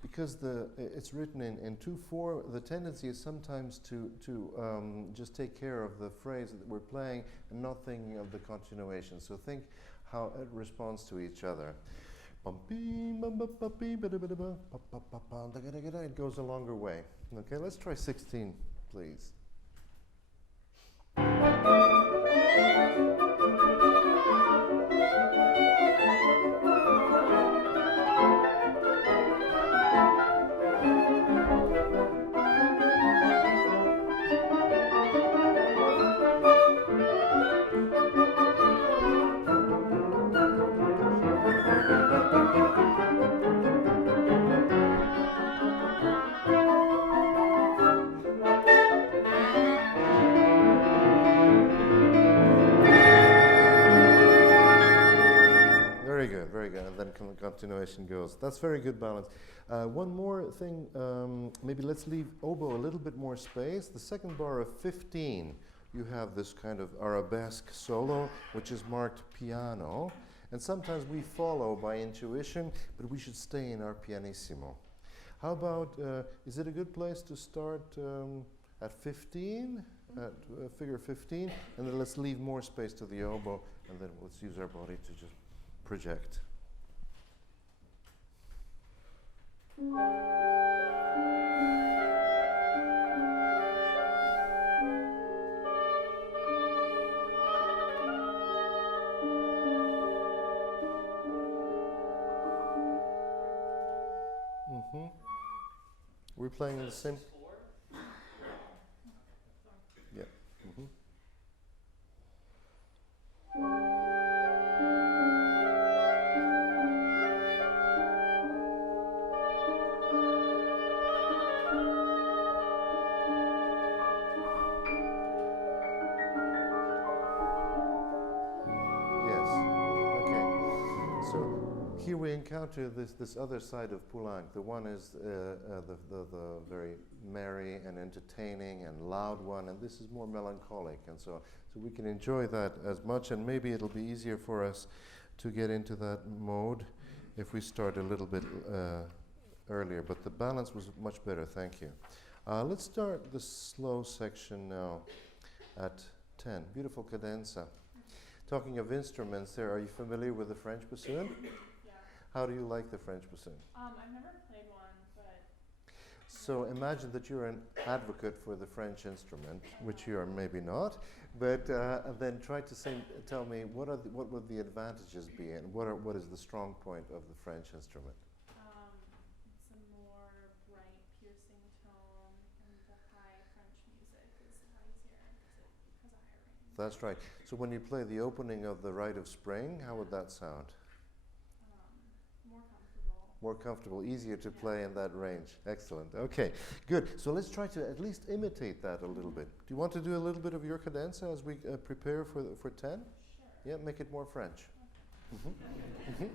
Because it's written in 2/4, the tendency is sometimes to just take care of the phrase that we're playing and not thinking of the continuation. So think how it responds to each other. It goes a longer way. Okay, let's try 16, please. Continuation goes. That's very good balance. One more thing, maybe let's leave oboe a little bit more space. The second bar of 15, you have this kind of arabesque solo, which is marked piano. And sometimes we follow by intuition, but we should stay in our pianissimo. How about, is it a good place to start at 15, at figure 15? And then let's leave more space to the oboe, and then let's use our body to just project. We're playing in the same. Yeah. Here we encounter this other side of Poulenc. The one is the very merry and entertaining and loud one, and this is more melancholic, and so we can enjoy that as much, and maybe it'll be easier for us to get into that mode if we start a little bit earlier, but the balance was much better, thank you. Let's start the slow section now at 10. Beautiful cadenza. Talking of instruments there, are you familiar with the French bassoon? Yeah. How do you like the French bassoon? I've never played one, but So imagine that you're an advocate for the French instrument, which you are maybe not, but and then try to tell me what would the advantages be, and what is the strong point of the French instrument? It's a more bright, piercing tone, and the high French music is lighter because it has a higher range. That's right. So when you play the opening of the Rite of Spring, how would that sound? More comfortable. More comfortable, easier to play in that range. Excellent. Okay, good. So let's try to at least imitate that a little bit. Do you want to do a little bit of your cadenza as we prepare for 10? Sure. Yeah, make it more French. Okay. Mhm.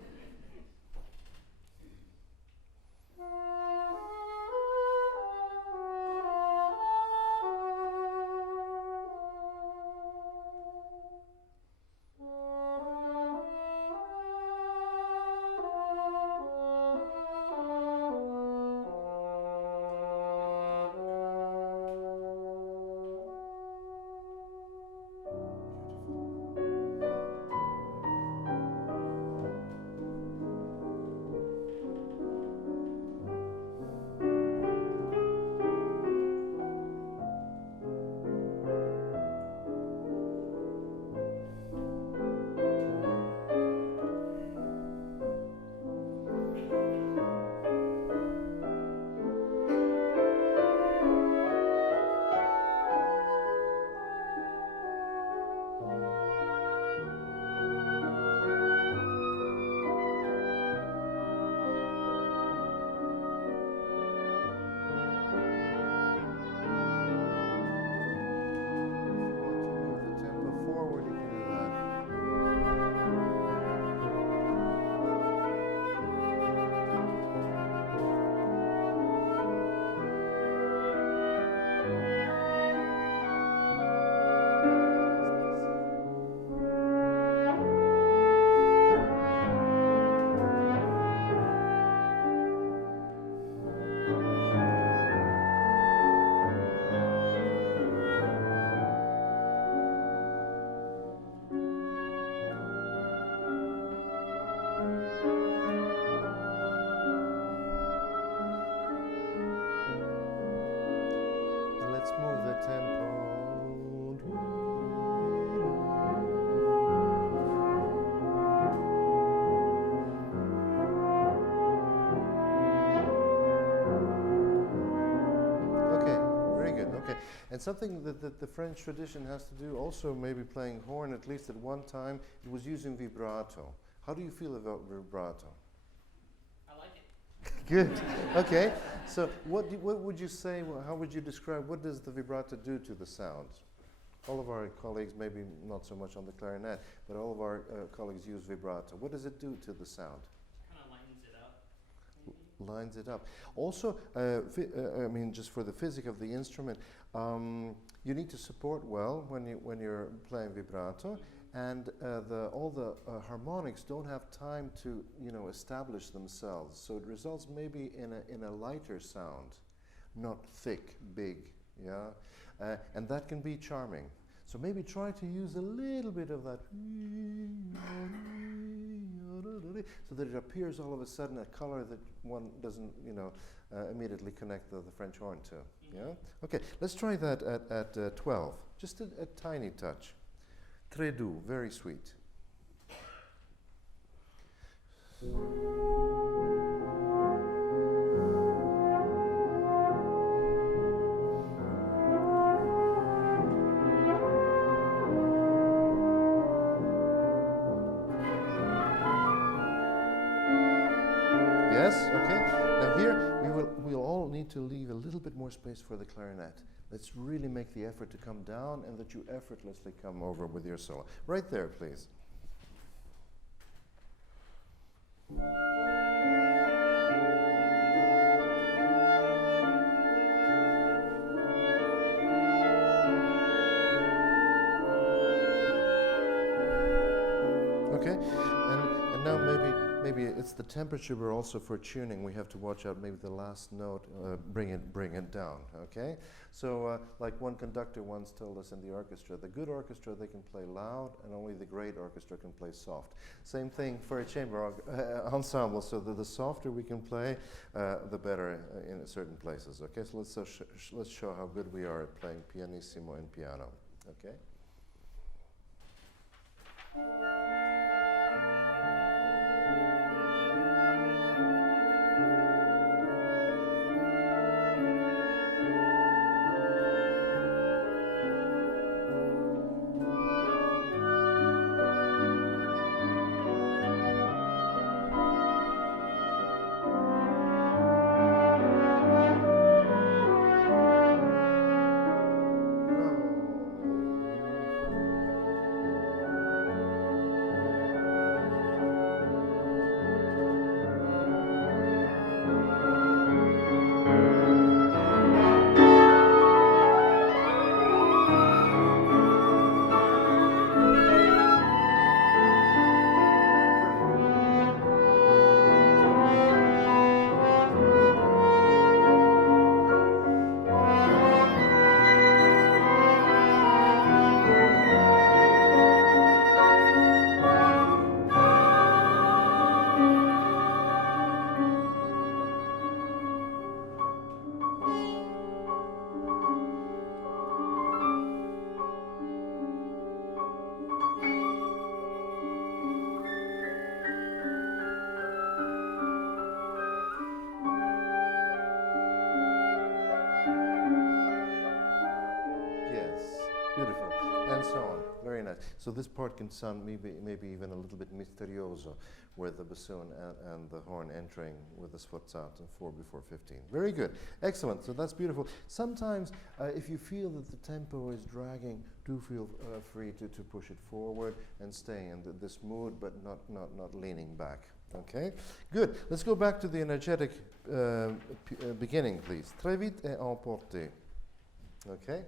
Let's move the tempo. Okay, very good. Okay, and something that the French tradition has to do, also maybe playing horn, at least at one time, it was using vibrato. How do you feel about vibrato? I like it. Good. Okay. So, what would you say? How would you describe? What does the vibrato do to the sound? All of our colleagues, maybe not so much on the clarinet, but all of our colleagues use vibrato. What does it do to the sound? Kind of lightens it up. Maybe. Lines it up. Also, I mean, just for the physics of the instrument, you need to support well when you're playing vibrato. And all the harmonics don't have time to, establish themselves. So it results maybe in a lighter sound, not thick, big, yeah? And that can be charming. So maybe try to use a little bit of that, so that it appears all of a sudden a color that one doesn't, immediately connect the French horn to, yeah? Okay, let's try that at 12, just a tiny touch. Très doux, very sweet. Yes, okay. Now here we'll all need to leave a little bit more space for the clarinet. Let's really make the effort to come down and that you effortlessly come over with your solo. Right there, please. Okay, and now maybe maybe it's the temperature, but also for tuning, we have to watch out. Maybe the last note, bring it down. Okay. So, like one conductor once told us in the orchestra, the good orchestra they can play loud, and only the great orchestra can play soft. Same thing for a chamber ensemble. So the softer we can play, the better in certain places. Okay. So let's show how good we are at playing pianissimo and piano. Okay. So this part can sound maybe even a little bit misterioso, where the bassoon and the horn entering with the sforzato and 4/4/15. Very good, excellent. So that's beautiful. Sometimes, if you feel that the tempo is dragging, do feel free to push it forward and stay in this mood, but not leaning back. Okay, good. Let's go back to the energetic beginning, please. Très vite et emporté. Okay.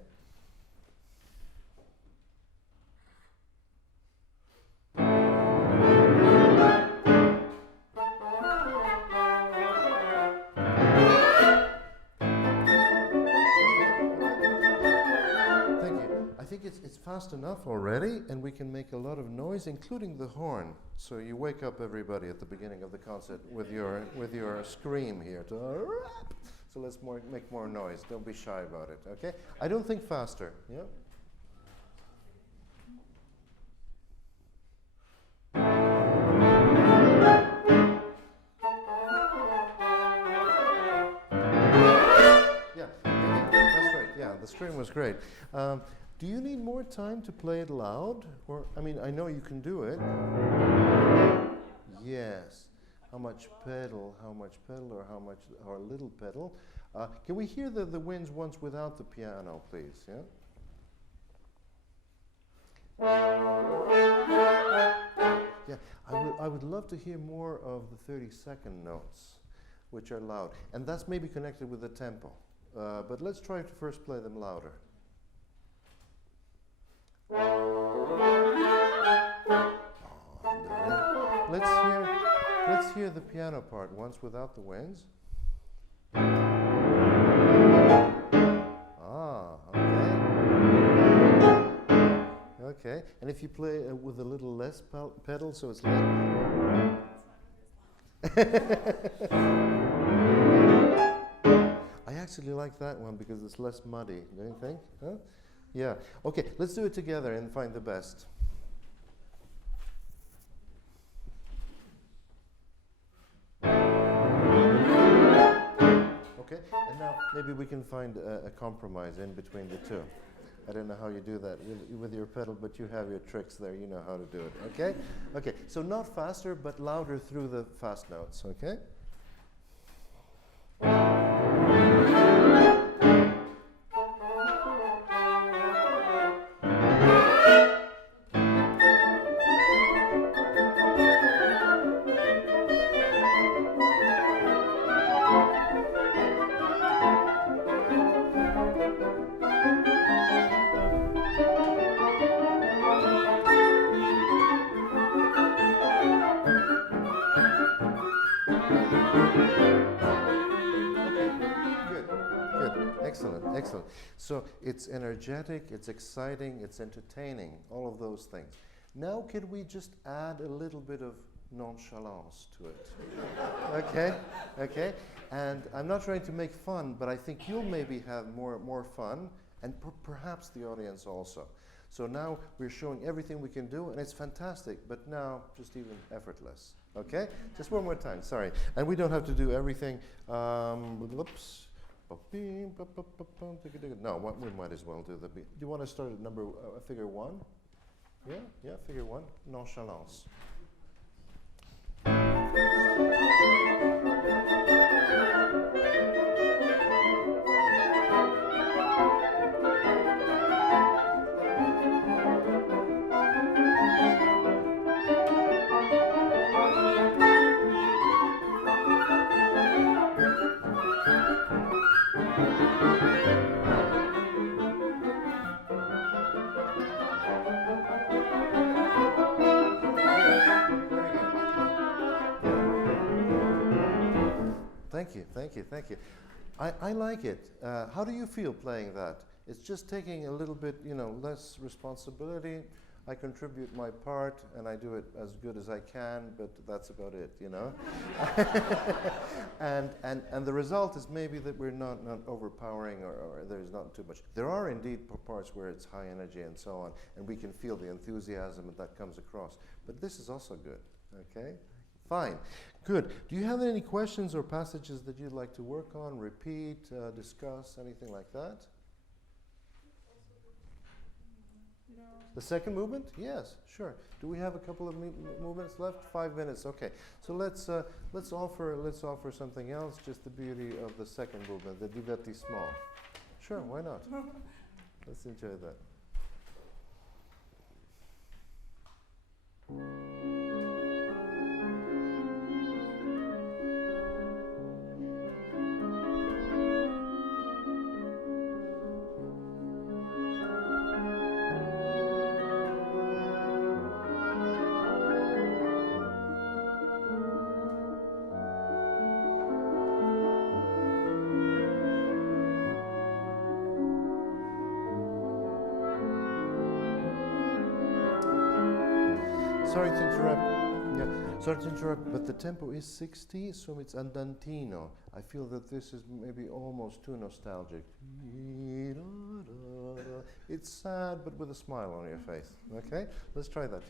It's fast enough already, and we can make a lot of noise, including the horn. So you wake up everybody at the beginning of the concert with your scream here. So let's make more noise. Don't be shy about it. Okay? I don't think faster. Yeah. Yeah. That's right. Yeah, the scream was great. Do you need more time to play it loud? Or, I mean, I know you can do it. Yes. How much pedal, or little pedal? Can we hear the winds once without the piano, please? Yeah? Yeah, I would love to hear more of the 30-second notes, which are loud. And that's maybe connected with the tempo. But let's try to first play them louder. Let's hear the piano part once without the winds. Okay. Okay, and if you play with a little less pedal, so it's like. I actually like that one because it's less muddy, don't you think? Huh? Yeah. Okay, let's do it together and find the best. Okay, and now maybe we can find a compromise in between the two. I don't know how you do that with your pedal, but you have your tricks there. You know how to do it, okay? Okay, so not faster, but louder through the fast notes, okay? Excellent, excellent. So it's energetic, it's exciting, it's entertaining, all of those things. Now could we just add a little bit of nonchalance to it? Okay, okay. And I'm not trying to make fun, but I think you'll maybe have more fun, and perhaps the audience also. So now we're showing everything we can do, and it's fantastic, but now just even effortless. Okay? Just one more time, sorry. And we don't have to do everything. Whoops. No, we might as well do the beat. Do you want to start at figure 1? Yeah, yeah, figure 1. Nonchalance. Thank you, thank you, thank you. I like it. How do you feel playing that? It's just taking a little bit, less responsibility. I contribute my part, and I do it as good as I can, but that's about it, and the result is maybe that we're not overpowering or there's not too much. There are indeed parts where it's high energy and so on, and we can feel the enthusiasm that comes across. But this is also good, okay? Fine, good. Do you have any questions or passages that you'd like to work on, repeat, discuss, anything like that? No. The second movement? Yes, sure. Do we have a couple of movements left? 5 minutes. Okay. So let's offer something else. Just the beauty of the second movement, the duetti small. Sure. Why not? Let's enjoy that. Sorry to interrupt. Yeah, sorry to interrupt, but the tempo is 60, so it's andantino. I feel that this is maybe almost too nostalgic. It's sad, but with a smile on your face. Okay, let's try that.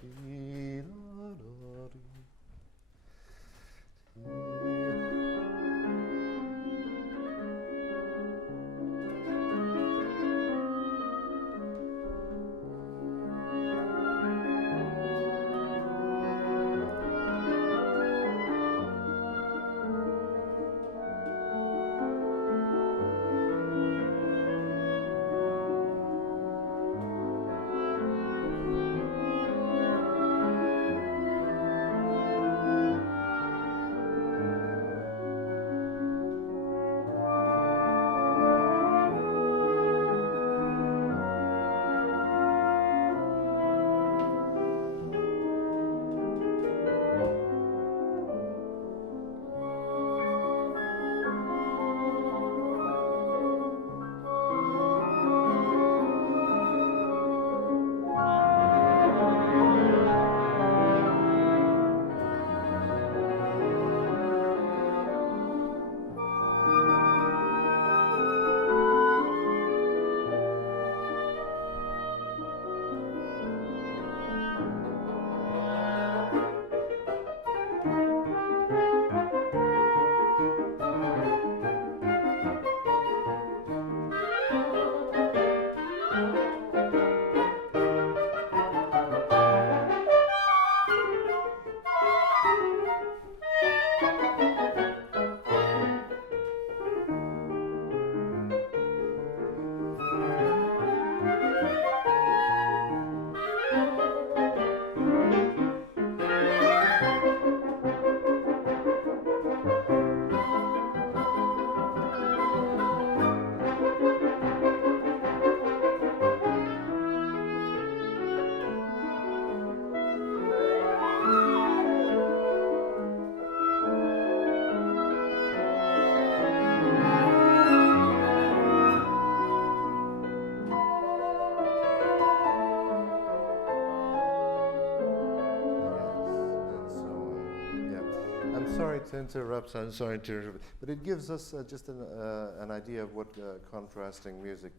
sorry to interrupt. I'm sorry to interrupt. But it gives us just an idea of what contrasting music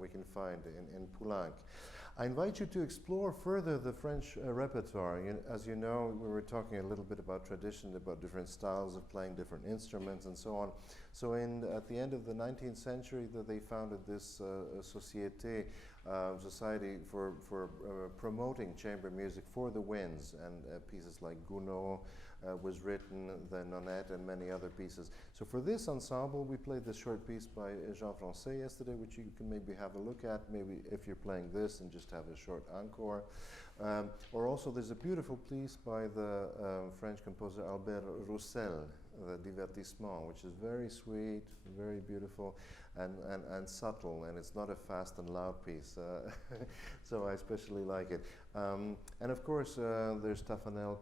we can find in Poulenc. I invite you to explore further the French repertoire. As you know, we were talking a little bit about tradition, about different styles of playing different instruments and so on. So at the end of the 19th century, they founded this Société, society for promoting chamber music for the winds, and pieces like Gounod was written, the Nonette, and many other pieces. So for this ensemble, we played this short piece by Jean Francais yesterday, which you can maybe have a look at, maybe if you're playing this and just have a short encore. Or also there's a beautiful piece by the French composer Albert Roussel, the Divertissement, which is very sweet, very beautiful, and subtle, and it's not a fast and loud piece, so I especially like it. And of course, there's Taffanel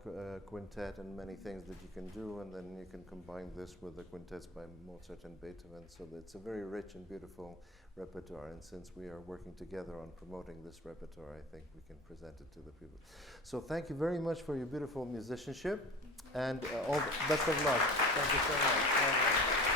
quintet and many things that you can do, and then you can combine this with the quintets by Mozart and Beethoven, so it's a very rich and beautiful repertoire, and since we are working together on promoting this repertoire, I think we can present it to the people. So thank you very much for your beautiful musicianship, and all the best of luck. Thank you so much.